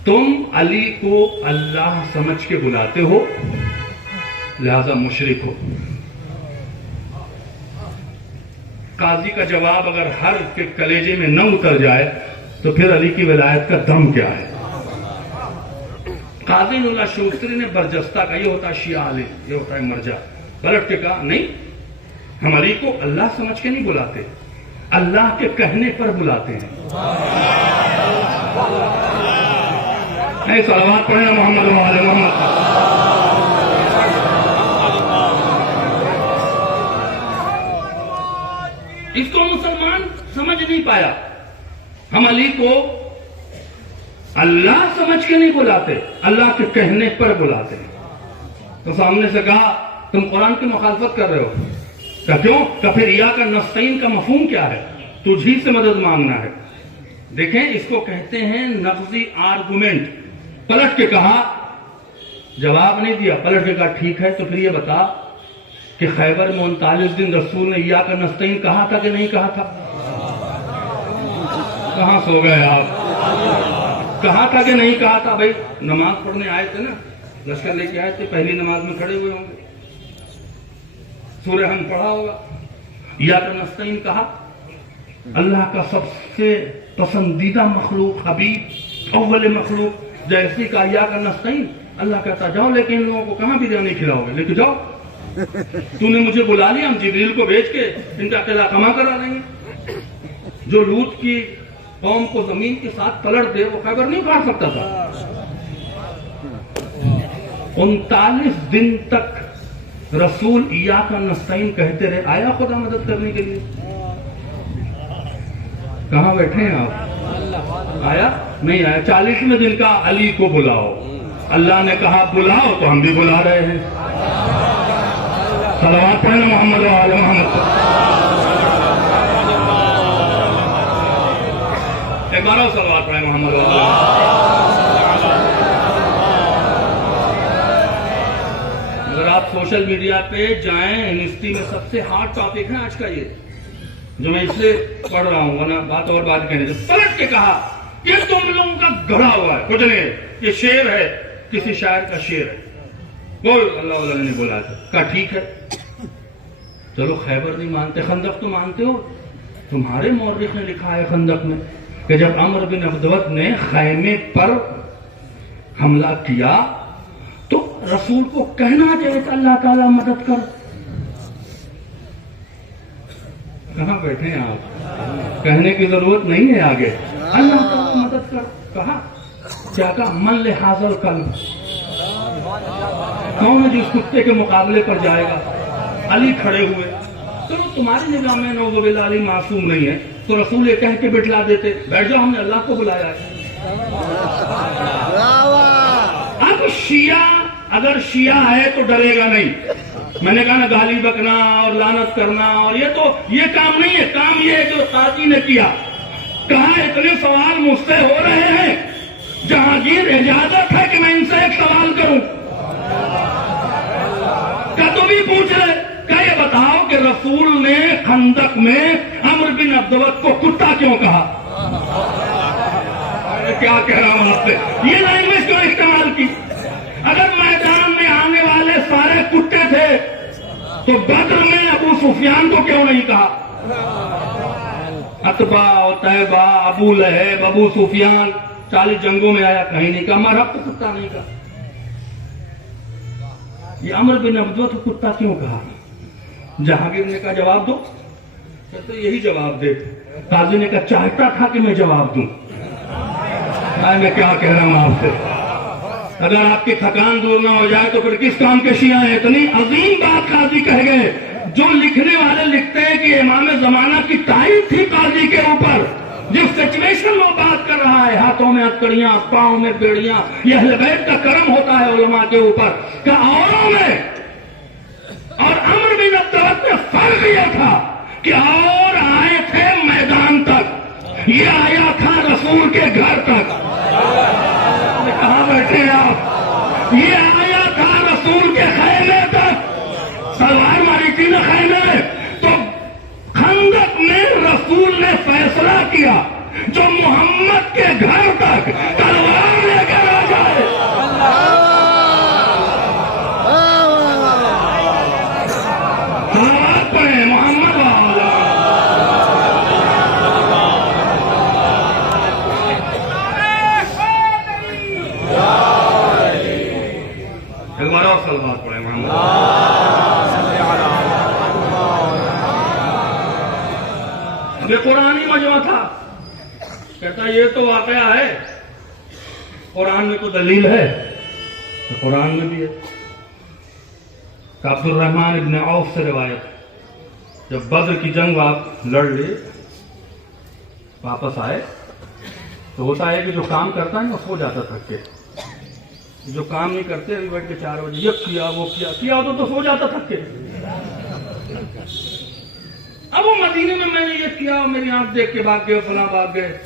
تم علی کو اللہ سمجھ کے بلاتے ہو لہذا مشرک ہو. قاضی کا جواب اگر ہر کے کلیجے میں نہ اتر جائے تو پھر علی کی ولایت کا دم کیا ہے. قاضی اللہ شوستری نے برجستہ کہا, یہ ہوتا ہے شیعہ علی, یہ ہوتا ہے مرجع. پلٹ کے کہا نہیں, ہم علی کو اللہ سمجھ کے نہیں بلاتے, اللہ کے کہنے پر بلاتے ہیں. صلوات پڑھنا محمد و آل محمد. اس کو مسلمان سمجھ نہیں پایا. ہم علی کو اللہ سمجھ کے نہیں بلاتے, اللہ کے کہنے پر بلاتے ہیں. تو سامنے سے کہا تم قرآن کی مخالفت کر رہے ہو. کہ کیوں؟ کہ پھر ایاک نستعین کا مفہوم کیا ہے؟ تجھی سے مدد مانگنا ہے. دیکھیں اس کو کہتے ہیں نفسی آرگومنٹ. پلٹ کے کہا, جواب نہیں دیا, پلٹ کے کہا ٹھیک ہے تو پھر یہ بتا کہ خیبر میں 39 دن رسول نے ایاک نستعین کہا تھا کہ نہیں کہا تھا؟ کہاں سو گئے آپ؟ کہا تھا کہ نہیں کہا تھا؟ بھائی نماز پڑھنے آئے تھے نا, لشکر لے کے آئے تھے, پہلی نماز میں کھڑے ہوئے ہوں گے, سورہ ہم پڑھا ہوگا. ایاک نستعین کہا. اللہ کا سب سے پسندیدہ مخلوق, حبیب, اول مخلوق, جیسی کا ایاک نستعین. اللہ کہتا جاؤ لیکن ان لوگوں کو کہاں بریانی کھلاؤ گے, لے کے جاؤ. تو نے مجھے بلا لیا, ہم جبریل کو بھیج کے ان کا قلعہ کما کرا دیں گے. جو لوط کی قوم کو زمین کے ساتھ پلٹ دے وہ خیبر نہیں کاٹ سکتا تھا. 39 دن تک رسول ایاک نستعین کہتے رہے. آیا خدا مدد کرنے کے لیے؟ کہاں بیٹھے ہیں آپ؟ آیا نہیں آیا. 40ویں دن کا علی کو بلاؤ. اللہ نے کہا بلاؤ تو ہم بھی بلا رہے ہیں. صلوات پڑھنا محمد و آل محمد. ایک بار صلوات پڑھیں محمد و آل محمد. اگر آپ سوشل میڈیا پہ جائیں, یونیورسٹی میں سب سے ہارڈ ٹاپک ہے آج کا یہ, جو میں اس سے پڑھ رہا ہوں, ورنہ بات اور بات کہنے سے. پلٹ کے کہا یہ تم لوگوں کا گڑھا ہوا ہے, کچھ نہیں, یہ شعر ہے, کسی شاعر کا شعر ہے. کوئی اللہ واللہ نے بولا تھا. کہا ٹھیک ہے, چلو خیبر نہیں مانتے, خندق تو مانتے ہو. تمہارے مورخ نے لکھا ہے خندق میں کہ جب عمر بن عبدود نے خیمے پر حملہ کیا تو رسول کو کہنا چاہیے تھا اللہ تعالیٰ مدد کر. کہاں بیٹھے ہیں آپ؟ کہنے کی ضرورت نہیں ہے آگے. اللہ تعالیٰ مدد کر کہا. کیا کہا؟ من لحاظ القلب. کون ہے جو اس کتے کے مقابلے پر جائے گا؟ علی کھڑے ہوئے. چلو تمہاری نگاہ میں نعوذ باللہ علی معصوم نہیں ہے تو رسول یہ کہہ کے بٹلا دیتے, بیٹھ جاؤ ہم نے اللہ کو بلایا ہے. اب شیعہ اگر شیعہ ہے تو ڈرے گا نہیں. میں نے کہا نا گالی بکنا اور لعنت کرنا اور یہ کام نہیں ہے. کام یہ ہے جو قاضی نے کیا. کہا اتنے سوال مجھ سے ہو رہے ہیں جہانگیر اجازت ہے کہ میں ان سے ایک سوال کروں؟ کیا تو بھی پوچھ رہے؟ کیا یہ بتاؤ کہ رسول نے خندق میں عمرو بن عبدوت کو کتا کیوں کہا؟ کیا کہہ رہا ہوں آپ سے، یہ لینگویج کیوں استعمال کی؟ اگر میدان میں آنے والے سارے کتے تھے تو بدر میں ابو سفیان کو کیوں نہیں کہا؟ عتبہ اور طیبہ، ابو لہب، ابو سفیان 40 جنگوں میں آیا، کہیں نہیں کہا مرحب تو کتا نہیں کہا۔ یہ عمرو بن عبدوت کو کتا کیوں کہا؟ جہانگیر نے کہا جواب دو، کہتے یہی جواب دے۔ قاضی نے کہا چاہتا تھا کہ میں جواب دوں، میں کیا کہہ رہا ہوں آپ سے؟ اگر آپ کی تھکان دور نہ ہو جائے تو پھر کس کام کے شیعہ ہیں؟ اتنی عظیم بات قاضی کہہ گئے۔ جو لکھنے والے لکھتے ہیں کہ امام زمانہ کی تائید تھی قاضی کے اوپر، جس سچویشن میں وہ بات کر رہا ہے، ہاتھوں میں ہتکڑیاں، پاؤں میں بیڑیاں، یہ اہل بیت کا کرم ہوتا ہے علماء کے اوپر کہ اوروں میں اور عمرو بن عبدوت میں فرق یہ تھا کہ اور آئے تھے میدان تک، یہ آیا تھا رسول کے گھر تک۔ کہاں بیٹھے ہیں آپ؟ یہ آیا تھا رسول کے خیمے تک، تلوار ماری تھی نا خیمے میں، تو خندق میں رسول نے فیصلہ کیا جو محمد کے گھر تک تلوار لے کر آ جائے۔ تلوار پڑھیں محمد والا۔ ایک بار اور سلوات پڑھیں محمد۔ اب یہ قرآنی مجمع تھا، کہتا یہ تو واقعہ ہے، قرآن میں تو دلیل ہے، تو قرآن میں بھی ہے۔ عبد الرحمن ابن عوف سے روایت ہے، جب بدر کی جنگ آپ لڑ لے واپس آئے تو ہوتا ہے کہ جو کام کرتا ہے نا سو جاتا تھک کے، جو کام نہیں کرتے ابھی بیٹھ کے 4 بجے یہ کیا وہ کیا تو سو جاتا تھک کے۔ اب وہ مدینے میں نے یہ کیا، میری آنکھ دیکھ کے بھاگ گئے، فلاں بھاگ گئے۔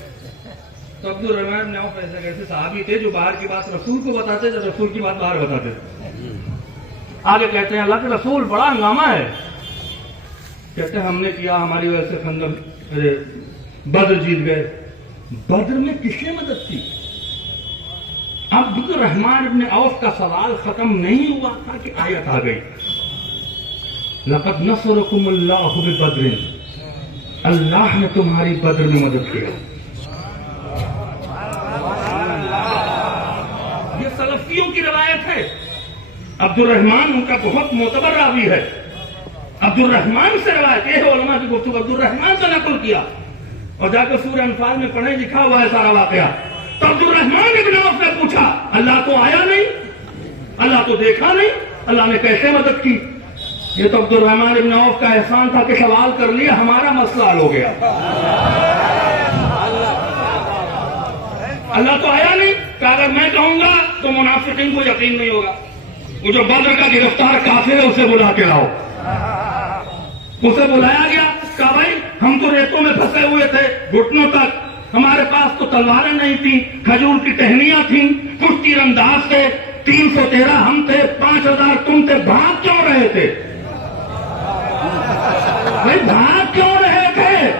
تو عبد الرحمن نے ایسے صحابی تھے جو باہر کی بات رسول کو بتاتے تھے، رسول کی بات باہر بتاتے تھے۔ آگے کہتے ہیں اللہ کے رسول بڑا ہنگامہ ہے، کہتے ہیں ہم نے کیا، ہماری وجہ سے خندق بدر جیت گئے۔ بدر میں کس نے مدد کی؟ عبد الرحمن ابن عوف کا سوال ختم نہیں ہوا تھا کہ آیت آ گئی، لقد نصرکم اللہ ببدر، اللہ نے تمہاری بدر میں مدد کیا۔ یہ سلفیوں کی روایت ہے، عبد الرحمن ان کا بہت معتبر راوی ہے، عبد الرحمن سے روایت ہے، علماء کی گفتگو عبد الرحمن سے نقل کیا، اور جا کے سورہ انفال میں پڑھیں لکھا ہوا ہے سارا واقعہ۔ تو عبد الرحمن ابن عوف نے پوچھا اللہ تو آیا نہیں، اللہ تو دیکھا نہیں، اللہ نے کیسے مدد کی؟ یہ تو عبد الرحمن ابن عوف کا احسان تھا کہ سوال کر لیا، ہمارا مسئلہ حل ہو گیا۔ اللہ تو آیا نہیں کہ اگر میں کہوں گا تو منافقین کو یقین نہیں ہوگا، وہ جو بدر کا گرفتار کافر ہے اسے بلا کے لاؤ۔ اسے بلایا گیا، کہا بھائی ہم تو ریتوں میں پھنسے ہوئے تھے گھٹنوں تک، ہمارے پاس تو تلواریں نہیں تھیں، کھجور کی ٹہنیاں تھیں، کچھ تیر انداز تھے، 313 ہم تھے، 5000 تم تھے، بھاگ کیوں رہے تھے؟ بھائی بھاگ کیوں رہے تھے؟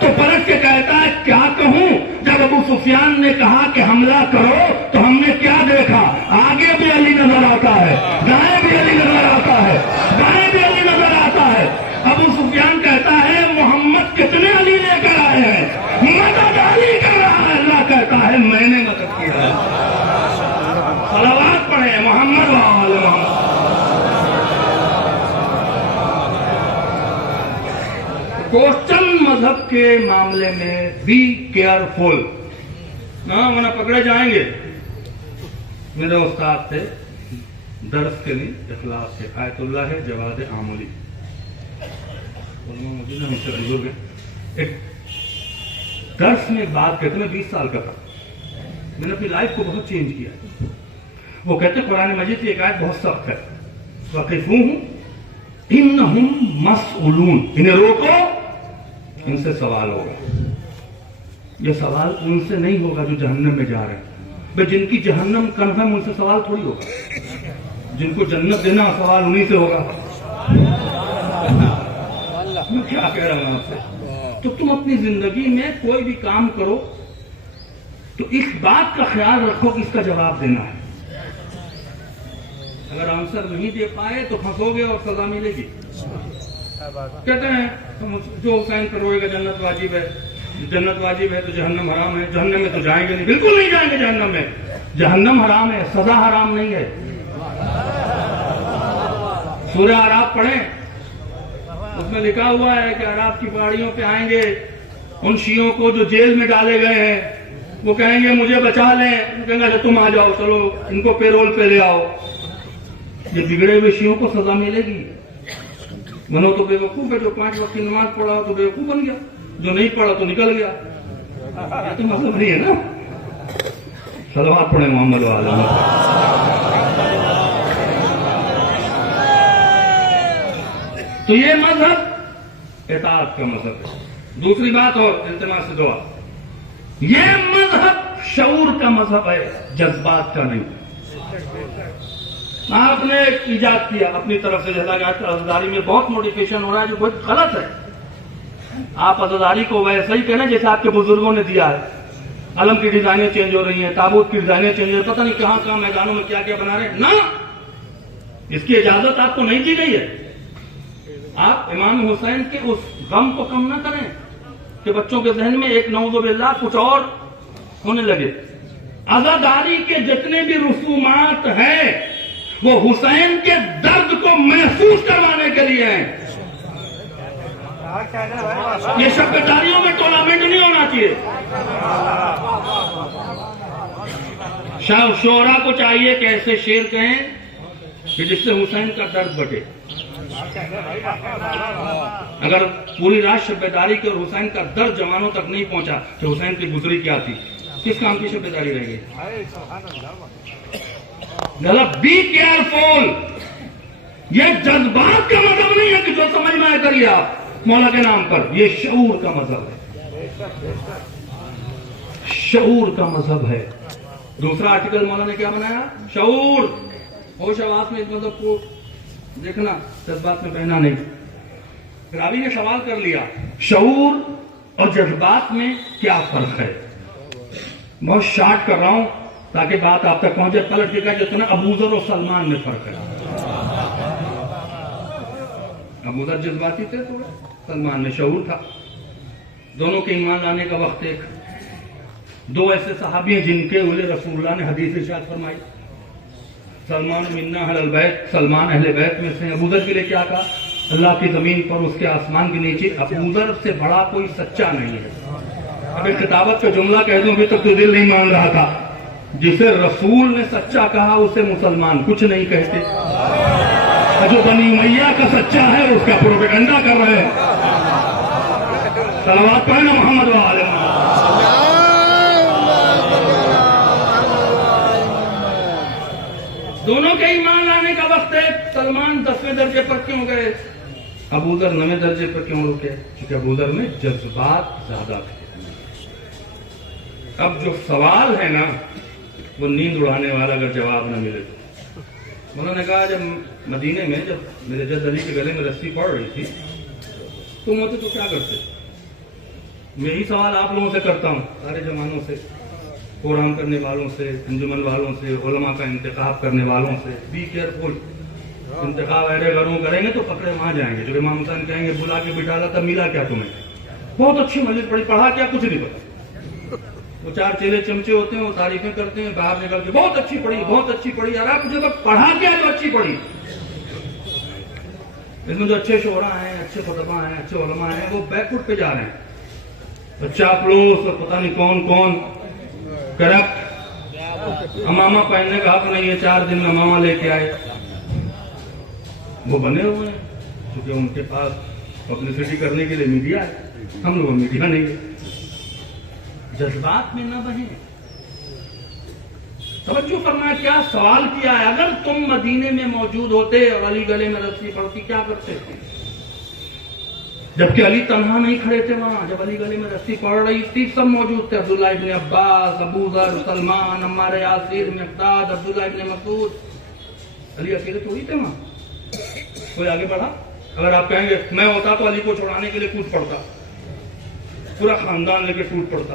تو پلٹ کے کہتا ہے کیا کہوں، جب ابو سفیان نے کہا کہ حملہ کرو تو ہم نے کیا دیکھا، آگے بھی علی نظر آتا ہے، دائیں بھی علی نظر آتا ہے، بائیں بھی علی نظر آتا ہے۔ ابو سفیان کہتا ہے محمد کتنے علی لے کر آئے ہیں، مدد علی کر رہا ہے، اللہ کہتا ہے میں نے مدد کیا ہے۔ صلوات پڑھیں محمد وآل محمد۔ کوشچن مذہب کے معاملے میں بی کیئرفل، ورنہ پکڑے جائیں گے۔ میرے استاد تھے درس کے لیے اخلاص سے، آیت اللہ ہے جواد عاملی، ہم سے بزرگ ہیں۔ ایک درس میں ایک بات کہتے، میں 20 سال کا تھا، میں نے اپنی لائف کو بہت چینج کیا۔ وہ کہتے قرآن مجید کی ایک آیت بہت سخت ہے، وقفوہم انہم مسئولون، انہیں روکو ان سے سوال ہوگا۔ یہ سوال ان سے نہیں ہوگا جو جہنم میں جا رہے ہیں، بھائی جن کی جہنم کنفرم ان سے سوال تھوڑی ہوگا، جن کو جنت دینا سوال انہی سے ہوگا. میں کیا کہہ رہا ہوں آپ سے؟ تو تم اپنی زندگی میں کوئی بھی کام کرو تو اس بات کا خیال رکھو کہ اس کا جواب دینا ہے. اگر آنسر نہیں دے پائے تو پھنسو گے اور سزا ملے گی. کہتے ہیں جو حسین پر روئے گا جنت واجب ہے، جنت واجب ہے تو جہنم حرام ہے، جہنم میں تو جائیں گے نہیں. بالکل نہیں جائیں گے جہنم میں. جہنم حرام ہے، سزا حرام نہیں ہے. سورہ اعراف پڑھیں، اس میں لکھا ہوا ہے کہ اعراف کی پہاڑیوں پہ آئیں گے ان شیعوں کو جو جیل میں ڈالے گئے ہیں. وہ کہیں گے مجھے بچا لیں، کہیں گے تم آ جاؤ، چلو ان کو پیرول پہ لے آؤ. یہ بگڑے ہوئے شیعوں کو سزا ملے گی. بنو تو بے وقوف ہے، جو 5 وقت کی نماز پڑھا تو بے وقوف بن گیا، جو نہیں پڑھا تو نکل گیا. یہ تو مطلب نہیں ہے نا. صلوات پڑھیں محمد وعلیہ. تو یہ مذہب اطاعت کا مذہب ہے. دوسری بات اور التماس سے دعا، یہ مذہب شعور کا مذہب ہے، جذبات کا نہیں. آپ نے ایک ایجاد کیا اپنی طرف سے، جیسا کہ آج کل عزاداری میں بہت موڈیفیکیشن ہو رہا ہے جو بہت غلط ہے. آپ عزاداری کو ویسا ہی کہنا جیسے آپ کے بزرگوں نے دیا ہے. علم کی ڈیزائنیں چینج ہو رہی ہیں، تابوت کی ڈیزائنیں چینج ہو رہی ہیں، پتہ نہیں کہاں کہاں میدانوں میں کیا کیا بنا رہے ہیں. نہ، اس کی اجازت آپ کو نہیں دی گئی ہے. آپ امام حسین کے اس غم کو کم نہ کریں کہ بچوں کے ذہن میں ایک نعوذ باللہ کچھ اور ہونے لگے. عزاداری کے جتنے بھی رسومات ہیں وہ حسین کے درد کو محسوس کروانے کے لیے ہیں. یہ شبیداریوں میں ٹورنامنٹ نہیں ہونا چاہیے. شعراء کو چاہیے کہ ایسے شعر کہیں کہ جس سے حسین کا درد بٹے. اگر پوری رات شبیداری کی اور حسین کا درد جوانوں تک نہیں پہنچا کہ حسین کی گزری کیا تھی، کس کام کی شبیداری رہ گئی؟ Be careful. یہ جذبات کا مذہب نہیں ہے کہ جو سمجھ میں آئے کریے آپ مولا کے نام پر. یہ شعور کا مذہب ہے، شعور کا مذہب ہے. دوسرا آرٹیکل مولا نے کیا بنایا؟ شعور. ہوش حواس میں اس مذہب کو دیکھنا، جذبات میں بہنا نہیں. راوی نے سوال کر لیا شعور اور جذبات میں کیا فرق ہے. بہت شارٹ کر رہا ہوں تاکہ بات آپ تک پہنچے. پلٹ کے کہا جتنا ابوذر اور سلمان میں فرق ہے. ابوذر جذباتی تھے تھوڑے، سلمان میں شعور تھا. دونوں کے ایمان لانے کا وقت ایک. دو ایسے صحابی ہیں جن کے اولے رسول اللہ نے حدیث ارشاد فرمائی، سلمان منا اہل البیت، سلمان اہل بیت میں سے. ابوذر کے لیے کیا کہا؟ اللہ کی زمین پر اس کے آسمان کے نیچے ابوذر سے بڑا کوئی سچا نہیں ہے. اب ایک خطابت کا جملہ کہہ دوں، ابھی تک تو دل نہیں مان رہا تھا. جسے رسول نے سچا کہا اسے مسلمان کچھ نہیں کہتے. جو بنی امیہ کا سچا ہے اس کا پروپیگنڈا کر رہے ہیں. صلوات پڑھنا محمد وعلیہ. دونوں کے ایمان لانے کا وقت ہے. سلمان 10ویں درجے پر کیوں گئے؟ ابوذر 9ویں درجے پر کیوں رکے؟ کیونکہ ابوذر میں جذبات زیادہ تھے. اب جو سوال ہے نا وہ نیند اڑانے والا اگر جواب نہ ملے تو. انہوں نے کہا جب مدینے میں جب میرے جد علی کے گلے میں رسی پڑ رہی تھی تم ہوتے تو کیا کرتے؟ یہی سوال آپ لوگوں سے کرتا ہوں، سارے زمانوں سے، پروگرام کرنے والوں سے، انجمن والوں سے، علماء کا انتخاب کرنے والوں سے. Be careful. انتخاب ایرے گھروں کریں گے تو پکڑے وہاں جائیں گے. جو امام حسین کہیں گے بلا کے بٹھالا تھا، ملا کیا تمہیں؟ بہت اچھی مسجد پڑھی، پڑھا کیا؟ کچھ نہیں پتا. وہ 4 چیلے چمچے ہوتے ہیں، وہ تعریفیں کرتے ہیں، باہر نکل کے بہت اچھی پڑھی، بہت اچھی پڑھی. یار آپ جب پڑھا کیا جو اچھی پڑھی؟ اس میں جو اچھے شعراء ہیں، اچھے خطباء ہیں، اچھے علماء ہیں، وہ بیک فٹ پہ جا رہے ہیں. چاپلوس اور پتہ نہیں کون کون کرپٹ. امامہ پہننے کا حق نہیں ہے، 4 دن میں امامہ لے کے آئے. وہ بنے ہوئے ہیں کیونکہ ان کے پاس پبلسٹی کرنے کے لیے میڈیا ہے. ہم لوگ میڈیا نہیں ہے. جذبات میں نہ بہیں. توجہ فرمائے کیا سوال کیا ہے. اگر تم مدینے میں موجود ہوتے اور علی گلے میں رسی پڑتی کیا کرتے؟ جبکہ علی تنہا نہیں کھڑے تھے وہاں. جب علی گلے میں رسی پڑ رہی تھی سب موجود تھے. عبداللہ ابن عباس، ابو ذر، سلمان، عمار یاسر، مقداد، عبداللہ ابن مسعود. علی اکیلے تھوڑی تھے وہاں. کوئی آگے بڑھا؟ اگر آپ کہیں گے میں ہوتا تو علی کو چھڑانے کے لیے کود پڑتا، پورا خاندان لے کے ٹوٹ پڑتا،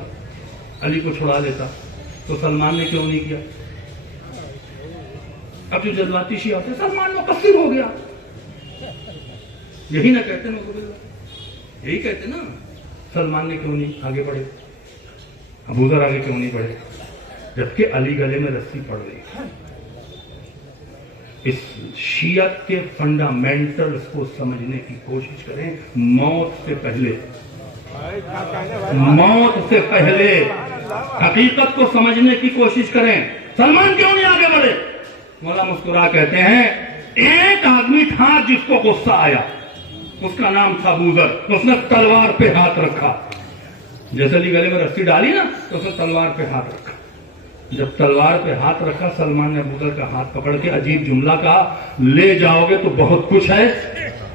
علی کو چھڑا لیتا. تو سلمان نے کیوں نہیں کیا؟ اب جو جذباتی شیعہ ہوتے سلمان مقصر ہو گیا، یہی نہ کہتے نا، یہی کہتے نا سلمان نے کیوں نہیں آگے بڑھے، ابو ذر آگے کیوں نہیں بڑھے، جبکہ علی گلے میں رسی پڑ رہی. اس شیعت کے فنڈامنٹلز کو سمجھنے کی کوشش کریں. موت سے پہلے حقیقت کو سمجھنے کی کوشش کریں. سلمان کیوں نہیں آگے بڑھے؟ مولا مسکرا کہتے ہیں ایک آدمی تھا جس کو غصہ آیا، اس کا نام تھا ابو ذر. اس نے تلوار پہ ہاتھ رکھا. جیسے علی گلے میں رسی ڈالی نا تو اس نے تلوار پہ ہاتھ رکھا. جب تلوار پہ ہاتھ رکھا سلمان نے ابو ذر کا ہاتھ پکڑ کے عجیب جملہ کہا، لے جاؤ گے تو بہت کچھ ہے،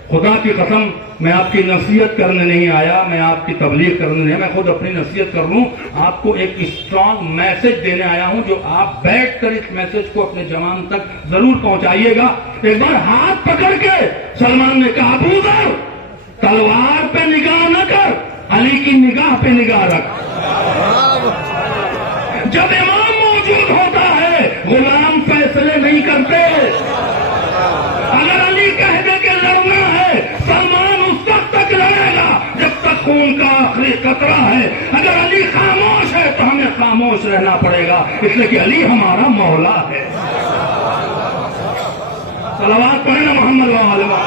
خدا کی قسم میں آپ کی نصیحت کرنے نہیں آیا، میں آپ کی تبلیغ کرنے نہیں آیا، میں خود اپنی نصیحت کر لوں. آپ کو ایک اسٹرانگ میسج دینے آیا ہوں جو آپ بیٹھ کر اس میسج کو اپنے جوان تک ضرور پہنچائیے گا. ایک بار ہاتھ پکڑ کے سلمان نے کہا ابو ذر تلوار پہ نگاہ نہ کر، علی کی نگاہ پہ نگاہ رکھ. جب امام موجود ہوتا ہے غلام فیصلے نہیں کرتے. اگر علی کہہ دے کہ لڑنا ہے سلمان اس وقت تک لڑے گا جب تک خون کا آخری قطرہ ہے. اگر علی خاموش ہے تو ہمیں خاموش رہنا پڑے گا، اس لیے کہ علی ہمارا مولا ہے. صلوات پڑھیں نا محمد وعلى آلہ.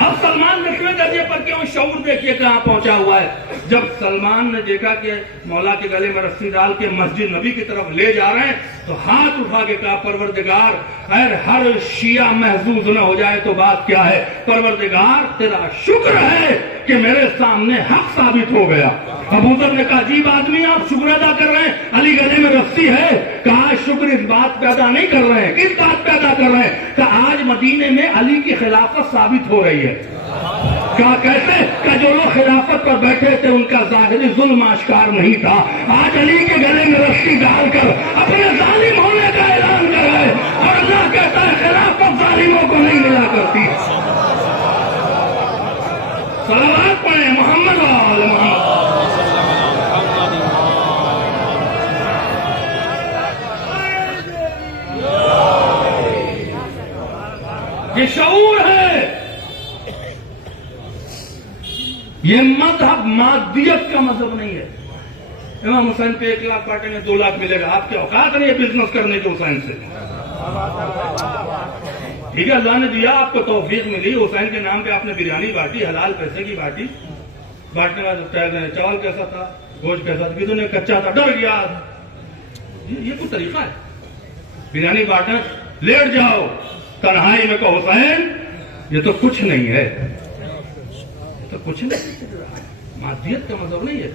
اب سلمان نقوے درجے پر کیوں شعور دیکھیے کہاں پہنچا ہوا ہے. جب سلمان نے دیکھا کہ مولا کے گلے میں رسی ڈال کے مسجد نبی کی طرف لے جا رہے ہیں تو ہاتھ اٹھا کے کہا پروردگار خیر ہر شیعہ محظوظ نہ ہو جائے تو بات کیا ہے، پروردگار تیرا شکر ہے کہ میرے سامنے حق ثابت ہو گیا. ابو ذر نے کہا عجیب آدمی آپ شکر ادا کر رہے ہیں، علی گلے میں رسی ہے. کہا شکر اس بات پیدا نہیں کر رہے ہیں. کس بات پیدا کر رہے ہیں؟ کہ آج مدینے میں علی کی خلافت ثابت ہو رہی ہے. کیا کہتے کہ جو لوگ خلافت پر بیٹھے تھے ان کا ظاہری ظلم آشکار نہیں تھا. آج علی کے گلے میں رسی ڈال کر اپنے ظالم ہونے کا اعلان کر رہے اور اللہ کہتا ہے خلافت ظالموں کو نہیں ملا کرتی. صلوات پڑھیں محمد وعلى محمد. یہ شعور ہے. یہ مذہب مادیت کا مذہب نہیں ہے. امام حسین پہ 1 لاکھ بانٹیں گے 2 لاکھ ملے گا. آپ کے اوقات نہیں ہے بزنس کرنے کے حسین سے. ٹھیک ہے اللہ نے دیا آپ کو توفیق ملی، حسین کے نام پہ آپ نے بریانی بانٹی، حلال پیسے کی بانٹی. بانٹنے بعد چاول کیسا تھا، گوشت کیسا تھا، کسی نے کچا تھا ڈر گیا. یہ کوئی طریقہ ہے؟ بریانی بانٹنا لیٹ جاؤ تنہائی میں کہ حسین یہ تو کچھ نہیں ہے، تو کچھ نہیں. مادیت کا مذہب نہیں ہے.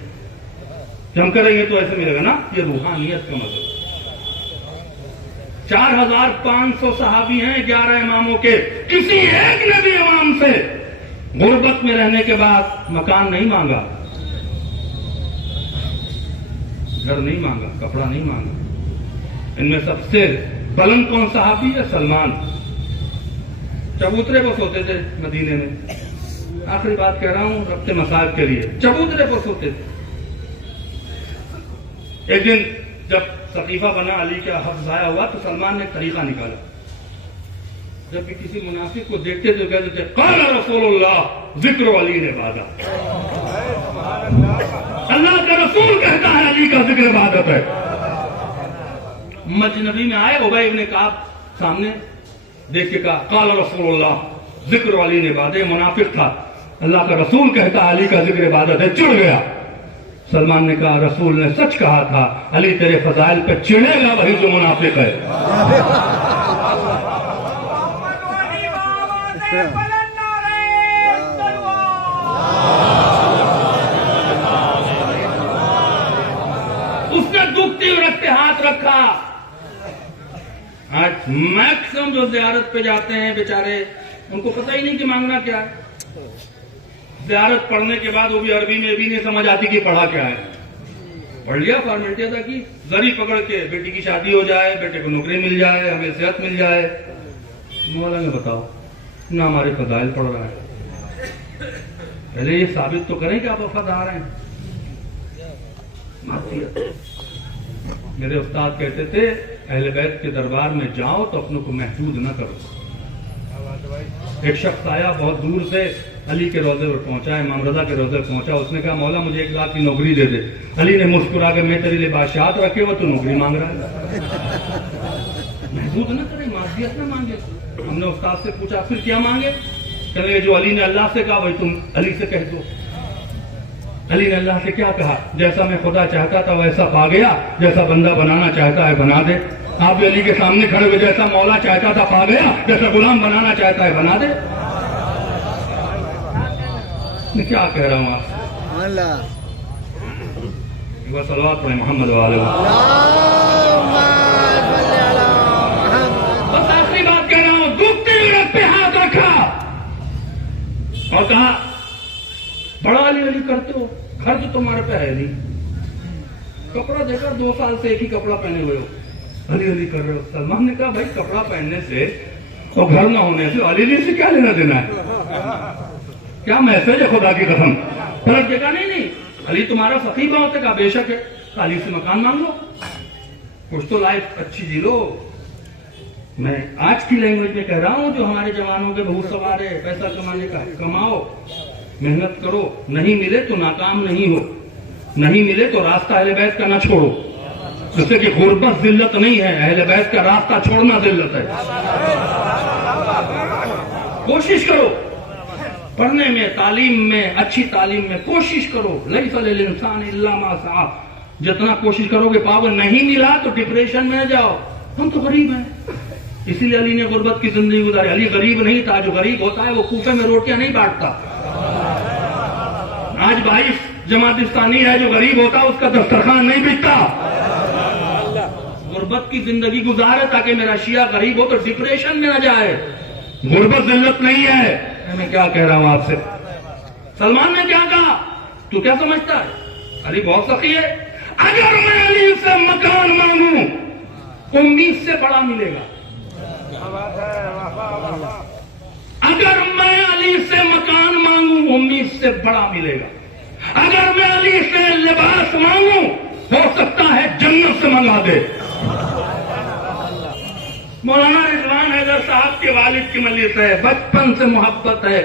جو ہم کریں گے تو ایسے ملے گا نا، یہ روحانیت کا مذہب. 4500 صحابی ہیں 11 اماموں کے. کسی ایک نے بھی امام سے غربت میں رہنے کے بعد مکان نہیں مانگا، گھر نہیں مانگا، کپڑا نہیں مانگا. ان میں سب سے بلند کون صحابی ہے؟ سلمان. چبوترے پر سوتے تھے مدینے میں. آخری بات کہہ رہا ہوں ربط مصائب کے لیے. چبوترے پر سوتے تھے. ایک دن جب سقیفہ بنا علی کا حق ضائع ہوا تو سلمان نے ایک طریقہ نکالا. جب بھی کسی منافق کو دیکھتے تو کہتے تھے قال رسول اللہ ذکر علی عبادت. اللہ کا رسول کہتا ہے علی کا ذکر عبادت ہے. مجنبی میں آئے ابی ابن کعب سامنے دیکھ کے کہا قال رسول اللہ ذکر علی عبادت. منافق تھا. اللہ کا رسول کہتا ہے علی کا ذکر عبادت ہے. چڑ گیا. سلمان نے کہا رسول نے سچ کہا تھا، علی تیرے فضائل پہ چڑھے گا وہی جو منافق ہے. اس نے دکھتی رکھتے ہاتھ رکھا. آج میں میکسیمم جو زیارت پہ جاتے ہیں بیچارے ان کو پتہ ہی نہیں کہ مانگنا کیا ہے. زیارت پڑھنے کے بعد وہ بھی عربی میں بھی نہیں سمجھ آتی کہ پڑھا کیا ہے. پڑھ لیا فارمیلٹی ادا کی, زری پکڑ کے بیٹی کی شادی ہو جائے, بیٹے کو نوکری مل جائے, ہمیں صحت مل جائے. مولانا بتاؤ نہ ہمارے فضائل پڑھ رہا ہے. پہلے یہ ثابت تو کریں کہ آپ وفادار ہیں. معصیت. میرے استاد کہتے تھے اہل بیت کے دربار میں جاؤ تو اپنوں کو محدود نہ کرو. ایک شخص آیا بہت دور سے, علی کے روضے پر پہنچا, امام رضا کے روضے پر پہنچا. اس نے کہا مولا مجھے 1 لاکھ کی نوکری دے دے. علی نے مسکرا کے میں تیرے لیے بادشاہت رکھے ہوا تو نوکری مانگ رہا ہے. محدود نہ کرے, معصیت نہ مانگے. ہم نے استاد سے پوچھا پھر کیا مانگے؟ کہنے لگے جو علی نے اللہ سے کہا وہی تم علی سے کہہ دو. علی نے اللہ سے کیا کہا؟ جیسا میں خدا چاہتا تھا ویسا پا گیا, جیسا بندہ بنانا چاہتا ہے بنا دے. آپ بھی علی کے سامنے کھڑے ہوئے جیسا مولا چاہتا تھا پا گیا, جیسا غلام بنانا چاہتا ہے بنا دے. میں کیا کہہ رہا ہوں آپ اللہ صلوات پڑھیں محمد والے. بس آخری بات کہہ رہا ہوں, دکھتے ہوئے پہ ہاتھ رکھا اور کہا بڑا علی علی کرتے ہو, گھر تو تمہارے پہ ہے نہیں. کپڑا دے کر 2 سال سے ایک ہی کپڑا پہنے ہوئے ہو, علی علی کر رہے ہو. سلمان نے کہا بھائی کپڑا پہننے سے اور گھر نہ ہونے سے علی علی سے کیا لینا دینا ہے؟ کیا میسج ہے خدا کی قسم. فرق دیکھا نہیں علی تمہارا سخی بہت ہے. کہا بے شک ہے. علی سے مکان مانگ لو, کچھ تو لائف اچھی جی لو. میں آج کی لینگویج میں کہہ رہا ہوں جو ہمارے جوانوں کے بہت سوار ہے پیسہ کمانے کا, کماؤ, محنت کرو. نہیں ملے تو ناکام نہیں ہو, نہیں ملے تو راستہ اہل بیت کا نہ چھوڑو. جیسے کہ غربت ذلت نہیں ہے, اہل بیت کا راستہ چھوڑنا ذلت ہے. کوشش کرو پڑھنے میں, تعلیم میں, اچھی تعلیم میں کوشش کرو. لیس للانسان الا ما سعى. جتنا کوشش کرو گے پاؤ. نہیں ملا تو ڈپریشن میں جاؤ. ہم تو غریب ہیں, اسی لیے علی نے غربت کی زندگی گزاری. علی غریب نہیں تھا, جو غریب ہوتا ہے وہ کوفے میں روٹیاں نہیں بانٹتا. آج 22 جماعتستانی ہے, جو غریب ہوتا ہے اس کا دسترخوان نہیں بکتا. غربت کی زندگی گزارے تاکہ میرا شیعہ غریب ہو تو ڈپریشن میں نہ جائے. غربت ذلت نہیں ہے. میں کیا کہہ رہا ہوں آپ سے. سلمان نے کیا کہا؟ تو کیا سمجھتا ہے علی بہت سخی ہے؟ اگر میں علی سے مکان مانگوں امید سے بڑا ملے گا. اگر میں علی سے مکان مانگوں امید سے بڑا ملے گا. اگر میں علی سے لباس مانگوں ہو سکتا ہے جنت سے منگا دے. مولانا رضوان حیدر صاحب کے والد کی مجلس ہے, بچپن سے محبت ہے.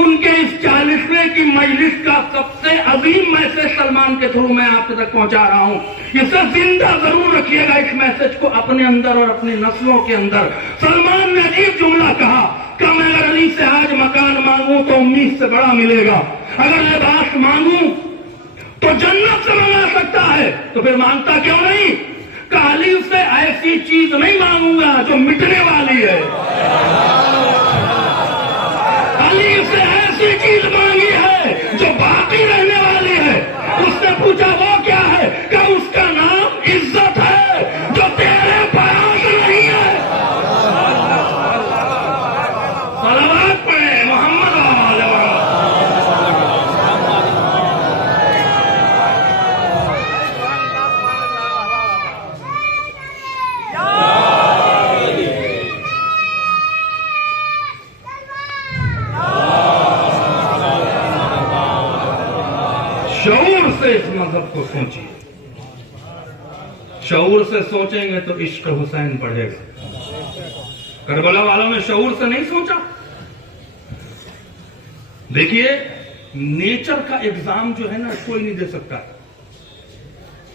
ان کے اس 40ویں کی مجلس کا سب سے عظیم میسج سلمان کے تھرو میں آپ تک پہنچا رہا ہوں. اسے زندہ ضرور رکھیے گا اس میسج کو اپنے اندر اور اپنی نسلوں کے اندر. سلمان نے عجیب جملہ کہا کہ میں اگر علی سے آج مکان مانگوں تو امید سے بڑا ملے گا, اگر لباس مانگوں تو جنت سے منگا سکتا ہے, تو پھر مانگتا کیوں نہیں؟ کہ علی سے ایسی چیز نہیں مانگوں گا جو مٹنے والی ہے. علی سے ایسی چیز مانگی ہے جو باقی رہنے والی ہے. اس نے پوچھا وہ کیا ہے؟ کہ اس کا نام عزت ہے جو تیرے پاس نہیں ہے. صلوات پڑھیں محمد علیہ شعور سے اس مذہب کو سوچیے. شعور سے سوچیں گے تو عشق حسین بڑھے گا. کربلا والوں نے شعور سے نہیں سوچا. دیکھیے نیچر کا ایگزام جو ہے نا کوئی نہیں دے سکتا.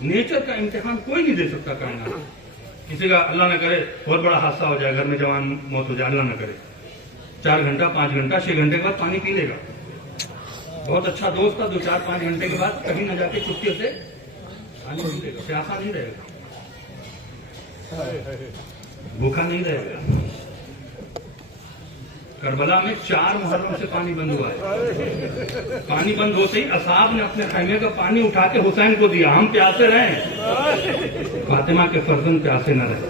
نیچر کا امتحان کوئی نہیں دے سکتا. کائنات کسی کا اللہ نہ کرے بہت بڑا حادثہ ہو جائے, گھر میں جوان موت ہو جائے, اللہ نہ کرے, 4 گھنٹہ 5 گھنٹہ 6 گھنٹے کے بعد پانی پی لے گا. بہت اچھا دوست تھا, 2-4-5 گھنٹے کے بعد کہیں نہ جا کے چپکے سے پانی پی لے گا. پیاسا نہیں رہے گا, بھوکا نہیں رہے گا. کربلا میں 4 محرم سے پانی بند ہوا ہے. پانی بند ہوتے ہی اصحاب نے اپنے خیمے کا پانی اٹھا کے حسین کو دیا. ہم پیاسے رہیں, فاطمہ کے فرزند پیاسے نہ رہے.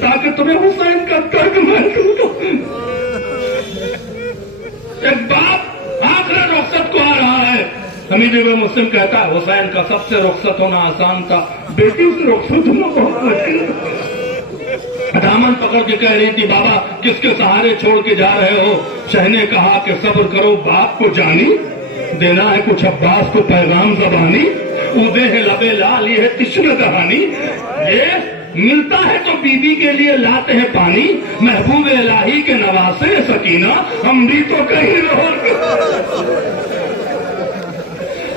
تاکہ تمہیں حسین کا درد محسوس ہو. ایک باپ آخر رخصت کو آ رہا ہے. حمید بن مسلم کہتا ہے حسین کا سب سے رخصت ہونا آسان تھا, بیٹی سے رخصت ہونا بہت مشکل تھا. دامن پکڑ کے کہہ رہی تھی بابا کس کے سہارے چھوڑ کے جا رہے ہو؟ شہ نے کہا کہ صبر کرو باپ کو جانی, دینا ہے کچھ عباس کو پیغام زبانی, اودے ہے لبے لال یہ ہے تشنہ دہانی. یہ ملتا ہے تو بی بی کے لیے لاتے ہیں پانی, محبوب الہی کے نواسے سکینہ ہم بھی تو کہیں اور.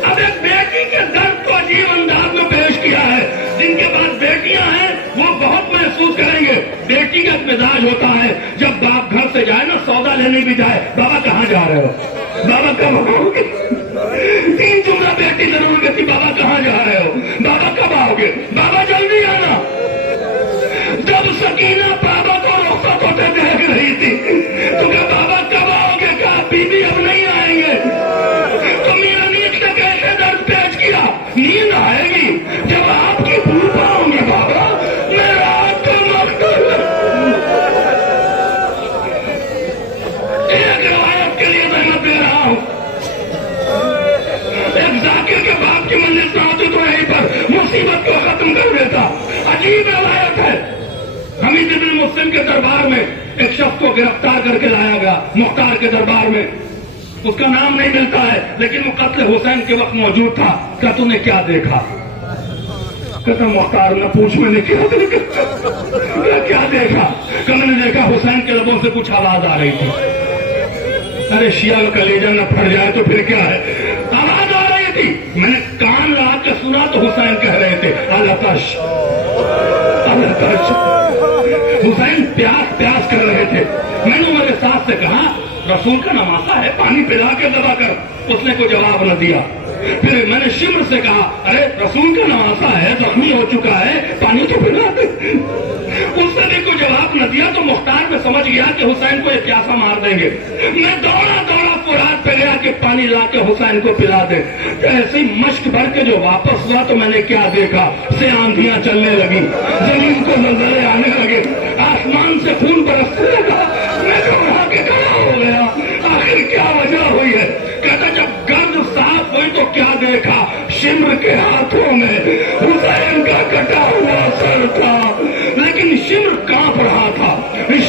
اب ایک بیٹی کے درد کو عجیب انداز میں پیش کیا ہے. جن کے پاس بیٹیاں ہیں وہ بہت محسوس کریں گے. بیٹی کا مزاج ہوتا ہے جب باپ گھر سے جائے نا سودا لینے بھی جائے, بابا کہاں جا رہے ہو, بابا کب آؤ گے, 3 جملہ بیٹی ضرور کہتی بابا کہاں جا رہے ہو, بابا کب آؤ گے, بابا جلدی آنا. جب سکینہ بابا کو رخصت ہوتے دیکھ رہی تھی تو کہ بابا کب آؤ گے, کہا بی بی اب نہیں آئیں گے. تو میرا نیند سے کیسے درد پیش کیا, نیند آئے گی جب آپ کی پھوپھا ہوں گے بابا, میں رات کو مقتول. ایک روایت کے لیے محنت دے رہا ہوں. ایک ذاکر کے باپ کی مجلس نہ ہوتی تو یہیں پر مصیبت کو ختم کر دیتا. عجیب روایت ہے. حمید بن مسلم کے دربار میں ایک شخص کو گرفتار کر کے لایا گیا مختار کے دربار میں. اس کا نام نہیں ملتا ہے لیکن وہ قتل حسین کے وقت موجود تھا. کہ تو نے کیا دیکھا؟ کہتا مختار نہ پوچھ میں نے کیا دیکھا. کہ میں نے دیکھا حسین کے لبوں سے کچھ آواز آ رہی تھی. ارے شیعہ کا کلیجہ نہ پھٹ جائے تو پھر کیا ہے, آواز آ رہی تھی. میں نے کان لا کے سنا تو حسین کہہ رہے تھے الکش الکش. حسین پیاس کر رہے تھے. میں نے میرے ساتھ سے کہا رسول کا نواسا ہے پانی پلا کے دبا کر. اس نے کوئی جواب نہ دیا. پھر میں نے شمر سے کہا ارے رسول کا نواسا ہے زخمی ہو چکا ہے پانی تو پلا دے. اس نے بھی کوئی جواب نہ دیا تو مختار میں سمجھ گیا کہ حسین کو یہ پیاسا مار دیں گے. میں دوڑا فرات پہ گیا کہ پانی لا کے حسین کو پلا دے. ایسے ہی مشق بھر کے جو واپس ہوا تو میں نے کیا دیکھا, سے آندھیاں چلنے لگی, زمین کو زلزلے آنے لگے, آسمان سے خون برسنے لگا. میں گھبرا کے کھڑا ہو گیا. آخر کیا وجہ ہوئی ہے؟ کہتا جب گرد صاف ہوئی تو کیا دیکھا, شمر کے ہاتھوں میں حسین کا کٹا ہوا سر تھا. لیکن شمر کانپ رہا تھا,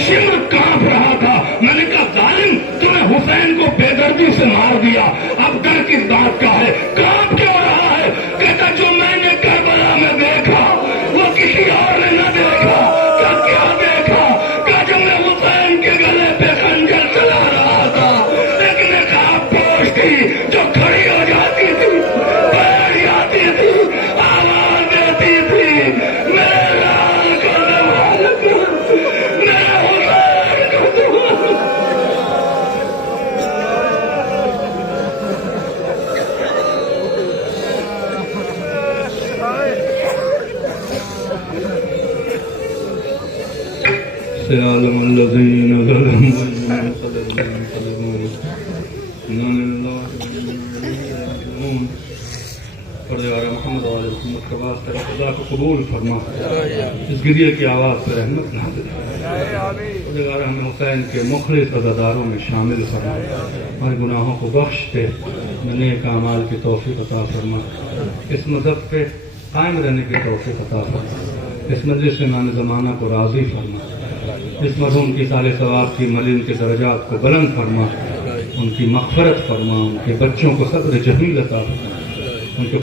شمر کانپ رہا تھا. میں نے کہا ظالم تمہیں حسین کو بے دردی سے مار دیا, اب ڈر کس بات کا ہے, کانپ کیوں رہا ہے؟ کہتا جو میں نے کربلا میں دیکھا وہ کسی اور نے نہ دیکھا. کیا دیکھا؟ کہ جب میں حسین کے گلے پہ خنجر چلا رہا تھا ایک نقاب پوش تھی جو کھڑی ہو جاتی تھی, بیٹھ جاتی تھی, آواز دیتی تھی میرے لال کو نوال کر, میرے حسین کو نوال. سيعلم الذين ظلموا محمد والے محمد کا واسطہ خدا کو قبول فرما, اس گریے کی آواز پر رحمت نازل فرما. ہمیں حسین کے مخلص عزاداروں میں شامل فرما, ہمارے گناہوں کو بخش دے, نیک اعمال کی توفیق عطا فرما, اس مذہب پہ قائم رہنے کی توفیق عطا فرما, اس مجلس سے امام زمانہ کو راضی فرما, اس مرحوم کی سال ثواب کی ملین کے درجات کو بلند فرما, ان کی مغفرت فرما, ان کے بچوں کو صبر جمیل عطا فرما, ان کے